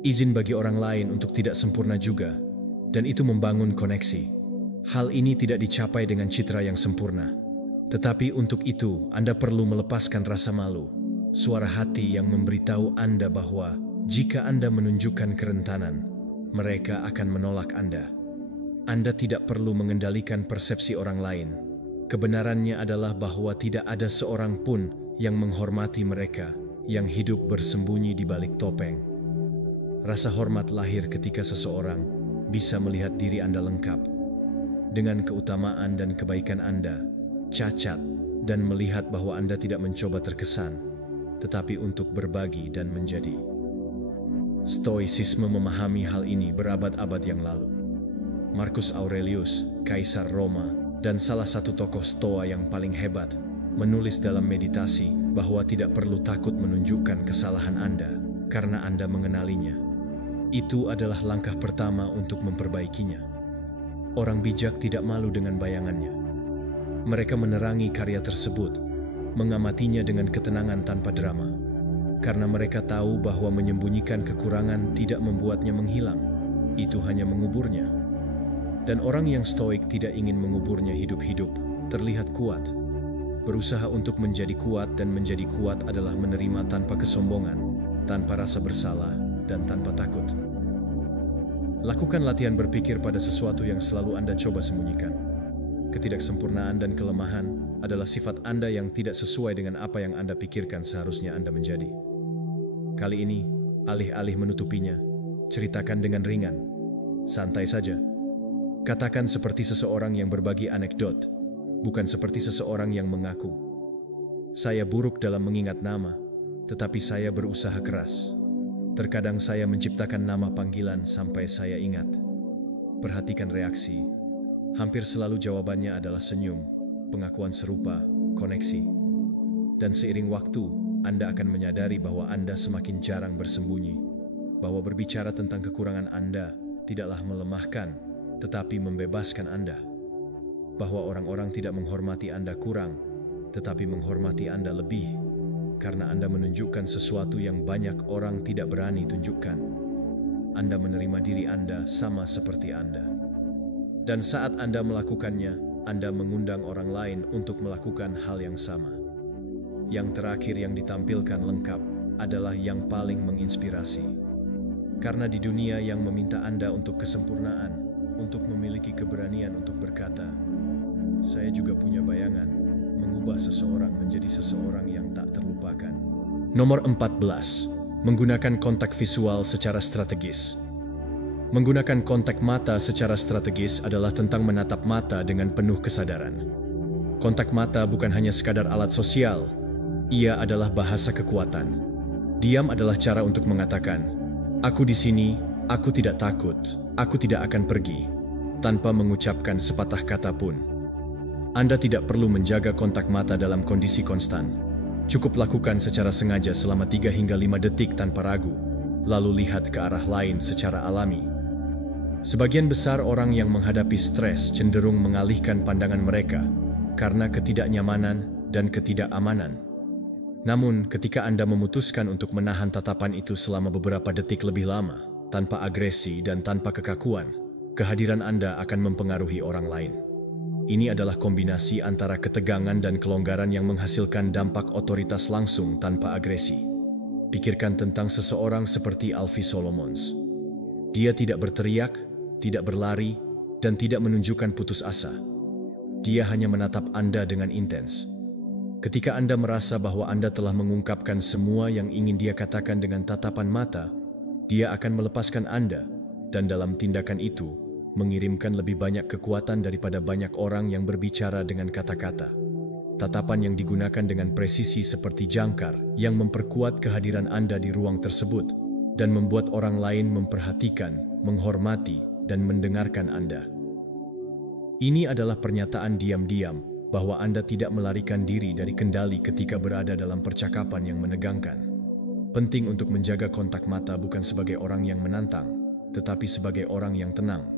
izin bagi orang lain untuk tidak sempurna juga, dan itu membangun koneksi. Hal ini tidak dicapai dengan citra yang sempurna. Tetapi untuk itu, Anda perlu melepaskan rasa malu, suara hati yang memberitahu Anda bahwa jika Anda menunjukkan kerentanan, mereka akan menolak Anda. Anda tidak perlu mengendalikan persepsi orang lain. Kebenarannya adalah bahwa tidak ada seorang pun yang menghormati mereka yang hidup bersembunyi di balik topeng. Rasa hormat lahir ketika seseorang bisa melihat diri Anda lengkap dengan keutamaan dan kebaikan Anda, cacat, dan melihat bahwa Anda tidak mencoba terkesan, tetapi untuk berbagi dan menjadi. Stoicisme memahami hal ini berabad-abad yang lalu. Marcus Aurelius, Kaisar Roma, dan salah satu tokoh Stoa yang paling hebat, menulis dalam meditasi bahwa tidak perlu takut menunjukkan kesalahan Anda karena Anda mengenalinya. Itu adalah langkah pertama untuk memperbaikinya. Orang bijak tidak malu dengan bayangannya. Mereka menerangi karya tersebut, mengamatinya dengan ketenangan tanpa drama, karena mereka tahu bahwa menyembunyikan kekurangan tidak membuatnya menghilang, itu hanya menguburnya. Dan orang yang stoik tidak ingin menguburnya hidup-hidup, terlihat kuat. Berusaha untuk menjadi kuat, dan menjadi kuat adalah menerima tanpa kesombongan, tanpa rasa bersalah, dan tanpa takut. Lakukan latihan berpikir pada sesuatu yang selalu Anda coba sembunyikan. Ketidaksempurnaan dan kelemahan adalah sifat Anda yang tidak sesuai dengan apa yang Anda pikirkan seharusnya Anda menjadi. Kali ini, alih-alih menutupinya, ceritakan dengan ringan. Santai saja. Katakan seperti seseorang yang berbagi anekdot, bukan seperti seseorang yang mengaku. Saya buruk dalam mengingat nama, tetapi saya berusaha keras. Terkadang saya menciptakan nama panggilan sampai saya ingat. Perhatikan reaksi. Hampir selalu jawabannya adalah senyum, pengakuan serupa, koneksi. Dan seiring waktu, Anda akan menyadari bahwa Anda semakin jarang bersembunyi, bahwa berbicara tentang kekurangan Anda tidaklah melemahkan, tetapi membebaskan Anda. Bahwa orang-orang tidak menghormati Anda kurang, tetapi menghormati Anda lebih, karena Anda menunjukkan sesuatu yang banyak orang tidak berani tunjukkan. Anda menerima diri Anda sama seperti Anda. Dan saat Anda melakukannya, Anda mengundang orang lain untuk melakukan hal yang sama. Yang terakhir yang ditampilkan lengkap adalah yang paling menginspirasi. Karena di dunia yang meminta Anda untuk kesempurnaan, untuk memiliki keberanian untuk berkata, saya juga punya bayangan, mengubah seseorang menjadi seseorang yang tak terlupakan. Nomor 14. Menggunakan kontak visual secara strategis. Menggunakan kontak mata secara strategis adalah tentang menatap mata dengan penuh kesadaran. Kontak mata bukan hanya sekadar alat sosial, ia adalah bahasa kekuatan. Diam adalah cara untuk mengatakan, aku di sini, aku tidak takut, aku tidak akan pergi, tanpa mengucapkan sepatah kata pun. Anda tidak perlu menjaga kontak mata dalam kondisi konstan. Cukup lakukan secara sengaja selama 3 hingga 5 detik tanpa ragu, lalu lihat ke arah lain secara alami. Sebagian besar orang yang menghadapi stres cenderung mengalihkan pandangan mereka karena ketidaknyamanan dan ketidakamanan. Namun, ketika Anda memutuskan untuk menahan tatapan itu selama beberapa detik lebih lama, tanpa agresi dan tanpa kekakuan, kehadiran Anda akan mempengaruhi orang lain. Ini adalah kombinasi antara ketegangan dan kelonggaran yang menghasilkan dampak otoritas langsung tanpa agresi. Pikirkan tentang seseorang seperti Alfie Solomons. Dia tidak berteriak, tidak berlari, dan tidak menunjukkan putus asa. Dia hanya menatap Anda dengan intens. Ketika Anda merasa bahwa Anda telah mengungkapkan semua yang ingin dia katakan dengan tatapan mata, dia akan melepaskan Anda, dan dalam tindakan itu, mengirimkan lebih banyak kekuatan daripada banyak orang yang berbicara dengan kata-kata. Tatapan yang digunakan dengan presisi seperti jangkar yang memperkuat kehadiran Anda di ruang tersebut dan membuat orang lain memperhatikan, menghormati, dan mendengarkan Anda. Ini adalah pernyataan diam-diam bahwa Anda tidak melarikan diri dari kendali ketika berada dalam percakapan yang menegangkan. Penting untuk menjaga kontak mata bukan sebagai orang yang menantang, tetapi sebagai orang yang tenang.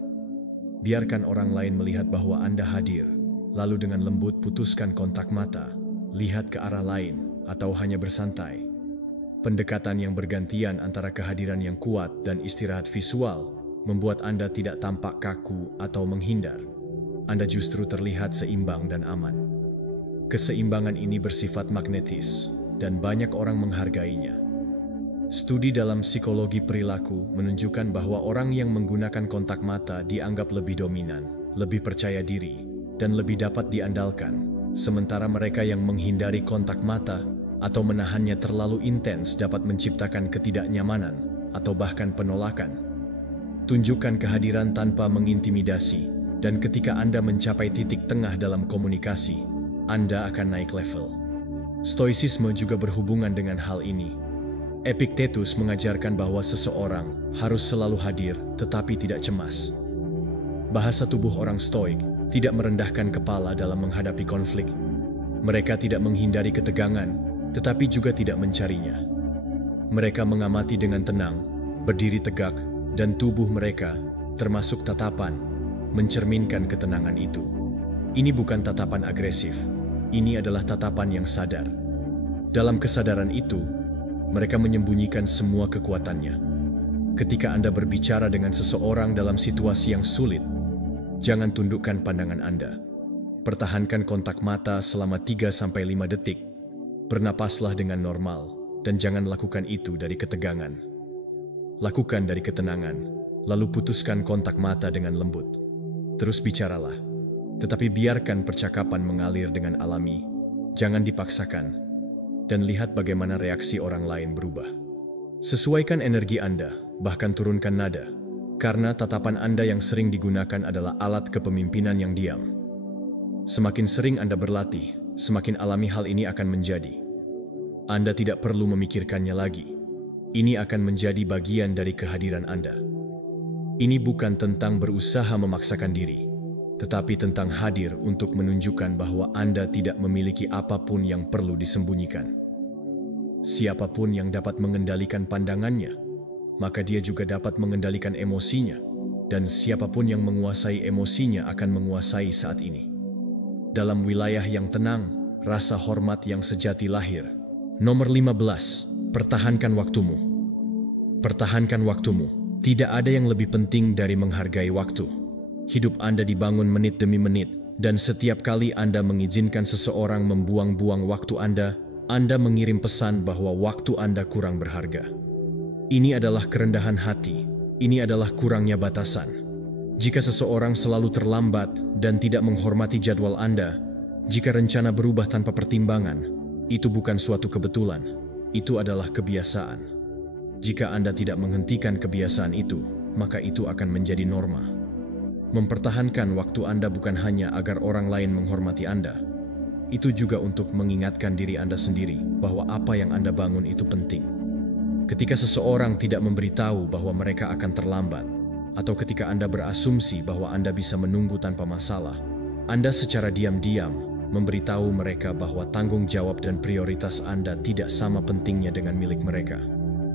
Biarkan orang lain melihat bahwa Anda hadir, lalu dengan lembut putuskan kontak mata, lihat ke arah lain, atau hanya bersantai. Pendekatan yang bergantian antara kehadiran yang kuat dan istirahat visual membuat Anda tidak tampak kaku atau menghindar. Anda justru terlihat seimbang dan aman. Keseimbangan ini bersifat magnetis, dan banyak orang menghargainya. Studi dalam psikologi perilaku menunjukkan bahwa orang yang menggunakan kontak mata dianggap lebih dominan, lebih percaya diri, dan lebih dapat diandalkan, sementara mereka yang menghindari kontak mata atau menahannya terlalu intens dapat menciptakan ketidaknyamanan atau bahkan penolakan. Tunjukkan kehadiran tanpa mengintimidasi, dan ketika Anda mencapai titik tengah dalam komunikasi, Anda akan naik level. Stoicisme juga berhubungan dengan hal ini. Epictetus mengajarkan bahwa seseorang harus selalu hadir tetapi tidak cemas. Bahasa tubuh orang Stoik tidak merendahkan kepala dalam menghadapi konflik. Mereka tidak menghindari ketegangan, tetapi juga tidak mencarinya. Mereka mengamati dengan tenang, berdiri tegak, dan tubuh mereka, termasuk tatapan, mencerminkan ketenangan itu. Ini bukan tatapan agresif, ini adalah tatapan yang sadar. Dalam kesadaran itu, mereka menyembunyikan semua kekuatannya. Ketika Anda berbicara dengan seseorang dalam situasi yang sulit, jangan tundukkan pandangan Anda. Pertahankan kontak mata selama 3-5 detik. Bernapaslah dengan normal, dan jangan lakukan itu dari ketegangan. Lakukan dari ketenangan, lalu putuskan kontak mata dengan lembut. Terus bicaralah, tetapi biarkan percakapan mengalir dengan alami. Jangan dipaksakan, dan lihat bagaimana reaksi orang lain berubah. Sesuaikan energi Anda, bahkan turunkan nada. Karena tatapan Anda yang sering digunakan adalah alat kepemimpinan yang diam. Semakin sering Anda berlatih, semakin alami hal ini akan menjadi. Anda tidak perlu memikirkannya lagi. Ini akan menjadi bagian dari kehadiran Anda. Ini bukan tentang berusaha memaksakan diri, tetapi tentang hadir untuk menunjukkan bahwa Anda tidak memiliki apapun yang perlu disembunyikan. Siapapun yang dapat mengendalikan pandangannya, maka dia juga dapat mengendalikan emosinya, dan siapapun yang menguasai emosinya akan menguasai saat ini. Dalam wilayah yang tenang, rasa hormat yang sejati lahir. Nomor 15, pertahankan waktumu. Pertahankan waktumu. Tidak ada yang lebih penting dari menghargai waktu. Hidup Anda dibangun menit demi menit, dan setiap kali Anda mengizinkan seseorang membuang-buang waktu Anda mengirim pesan bahwa waktu Anda kurang berharga. Ini adalah kerendahan hati, ini adalah kurangnya batasan. Jika seseorang selalu terlambat dan tidak menghormati jadwal Anda, jika rencana berubah tanpa pertimbangan, itu bukan suatu kebetulan, itu adalah kebiasaan. Jika Anda tidak menghentikan kebiasaan itu, maka itu akan menjadi norma. Mempertahankan waktu Anda bukan hanya agar orang lain menghormati Anda, itu juga untuk mengingatkan diri Anda sendiri bahwa apa yang Anda bangun itu penting. Ketika seseorang tidak memberitahu bahwa mereka akan terlambat, atau ketika Anda berasumsi bahwa Anda bisa menunggu tanpa masalah, Anda secara diam-diam memberitahu mereka bahwa tanggung jawab dan prioritas Anda tidak sama pentingnya dengan milik mereka.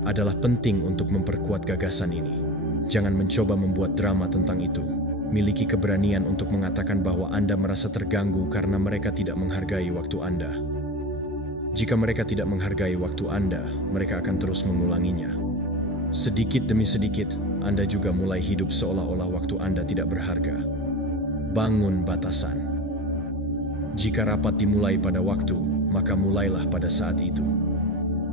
Adalah penting untuk memperkuat gagasan ini. Jangan mencoba membuat drama tentang itu. Miliki keberanian untuk mengatakan bahwa Anda merasa terganggu karena mereka tidak menghargai waktu Anda. Jika mereka tidak menghargai waktu Anda, mereka akan terus mengulanginya. Sedikit demi sedikit, Anda juga mulai hidup seolah-olah waktu Anda tidak berharga. Bangun batasan. Jika rapat dimulai pada waktu, maka mulailah pada saat itu.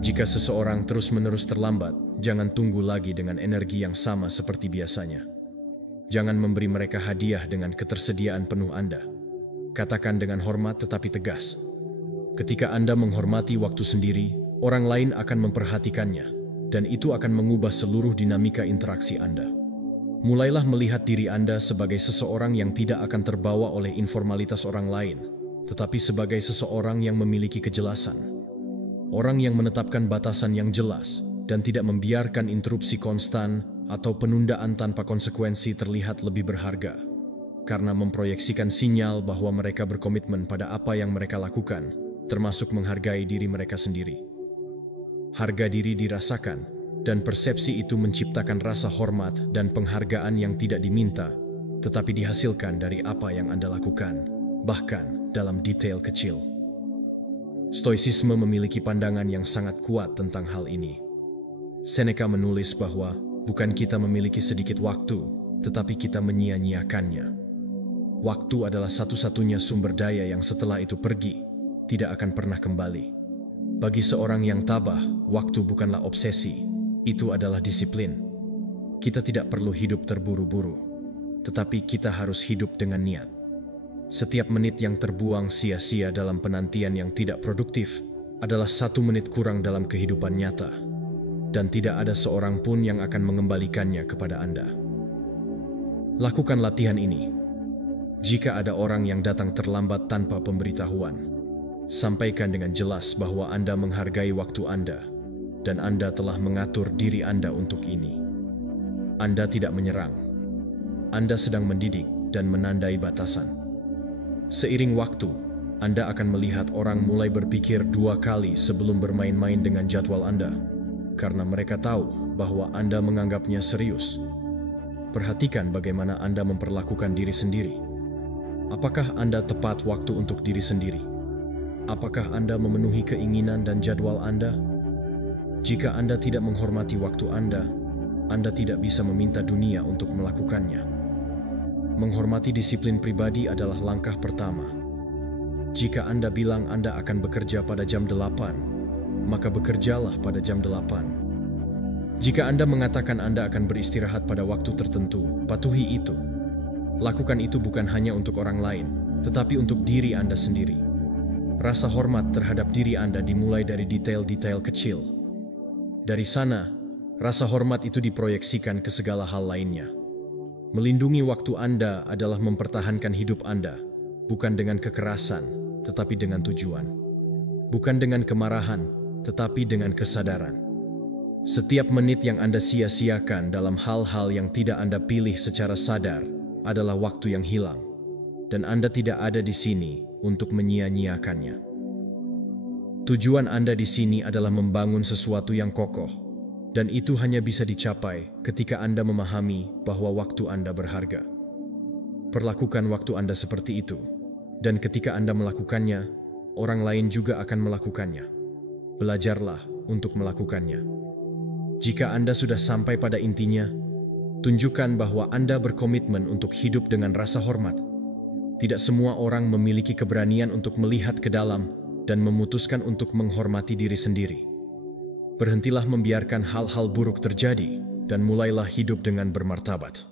Jika seseorang terus-menerus terlambat, jangan tunggu lagi dengan energi yang sama seperti biasanya. Jangan memberi mereka hadiah dengan ketersediaan penuh Anda. Katakan dengan hormat tetapi tegas. Ketika Anda menghormati waktu sendiri, orang lain akan memperhatikannya, dan itu akan mengubah seluruh dinamika interaksi Anda. Mulailah melihat diri Anda sebagai seseorang yang tidak akan terbawa oleh informalitas orang lain, tetapi sebagai seseorang yang memiliki kejelasan. Orang yang menetapkan batasan yang jelas dan tidak membiarkan interupsi konstan atau penundaan tanpa konsekuensi terlihat lebih berharga, karena memproyeksikan sinyal bahwa mereka berkomitmen pada apa yang mereka lakukan, termasuk menghargai diri mereka sendiri. Harga diri dirasakan, dan persepsi itu menciptakan rasa hormat dan penghargaan yang tidak diminta, tetapi dihasilkan dari apa yang Anda lakukan, bahkan dalam detail kecil. Stoicisme memiliki pandangan yang sangat kuat tentang hal ini. Seneca menulis bahwa bukan kita memiliki sedikit waktu, tetapi kita menyia-nyiakannya. Waktu adalah satu-satunya sumber daya yang setelah itu pergi, tidak akan pernah kembali. Bagi seorang yang tabah, waktu bukanlah obsesi, itu adalah disiplin. Kita tidak perlu hidup terburu-buru, tetapi kita harus hidup dengan niat. Setiap menit yang terbuang sia-sia dalam penantian yang tidak produktif adalah 1 menit kurang dalam kehidupan nyata, dan tidak ada seorang pun yang akan mengembalikannya kepada Anda. Lakukan latihan ini. Jika ada orang yang datang terlambat tanpa pemberitahuan, sampaikan dengan jelas bahwa Anda menghargai waktu Anda dan Anda telah mengatur diri Anda untuk ini. Anda tidak menyerang. Anda sedang mendidik dan menandai batasan. Seiring waktu, Anda akan melihat orang mulai berpikir 2 kali sebelum bermain-main dengan jadwal Anda, karena mereka tahu bahwa Anda menganggapnya serius. Perhatikan bagaimana Anda memperlakukan diri sendiri. Apakah Anda tepat waktu untuk diri sendiri? Apakah Anda memenuhi keinginan dan jadwal Anda? Jika Anda tidak menghormati waktu Anda tidak bisa meminta dunia untuk melakukannya. Menghormati disiplin pribadi adalah langkah pertama. Jika Anda bilang Anda akan bekerja pada jam 8, maka bekerjalah pada jam 8. Jika Anda mengatakan Anda akan beristirahat pada waktu tertentu, patuhi itu. Lakukan itu bukan hanya untuk orang lain, tetapi untuk diri Anda sendiri. Rasa hormat terhadap diri Anda dimulai dari detail-detail kecil. Dari sana, rasa hormat itu diproyeksikan ke segala hal lainnya. Melindungi waktu Anda adalah mempertahankan hidup Anda, bukan dengan kekerasan, tetapi dengan tujuan. Bukan dengan kemarahan, tetapi dengan kesadaran. Setiap menit yang Anda sia-siakan dalam hal-hal yang tidak Anda pilih secara sadar adalah waktu yang hilang, dan Anda tidak ada di sini untuk menyia-nyiakannya. Tujuan Anda di sini adalah membangun sesuatu yang kokoh, dan itu hanya bisa dicapai ketika Anda memahami bahwa waktu Anda berharga. Perlakukan waktu Anda seperti itu, dan ketika Anda melakukannya, orang lain juga akan melakukannya. Belajarlah untuk melakukannya. Jika Anda sudah sampai pada intinya, tunjukkan bahwa Anda berkomitmen untuk hidup dengan rasa hormat. Tidak semua orang memiliki keberanian untuk melihat ke dalam dan memutuskan untuk menghormati diri sendiri. Berhentilah membiarkan hal-hal buruk terjadi dan mulailah hidup dengan bermartabat.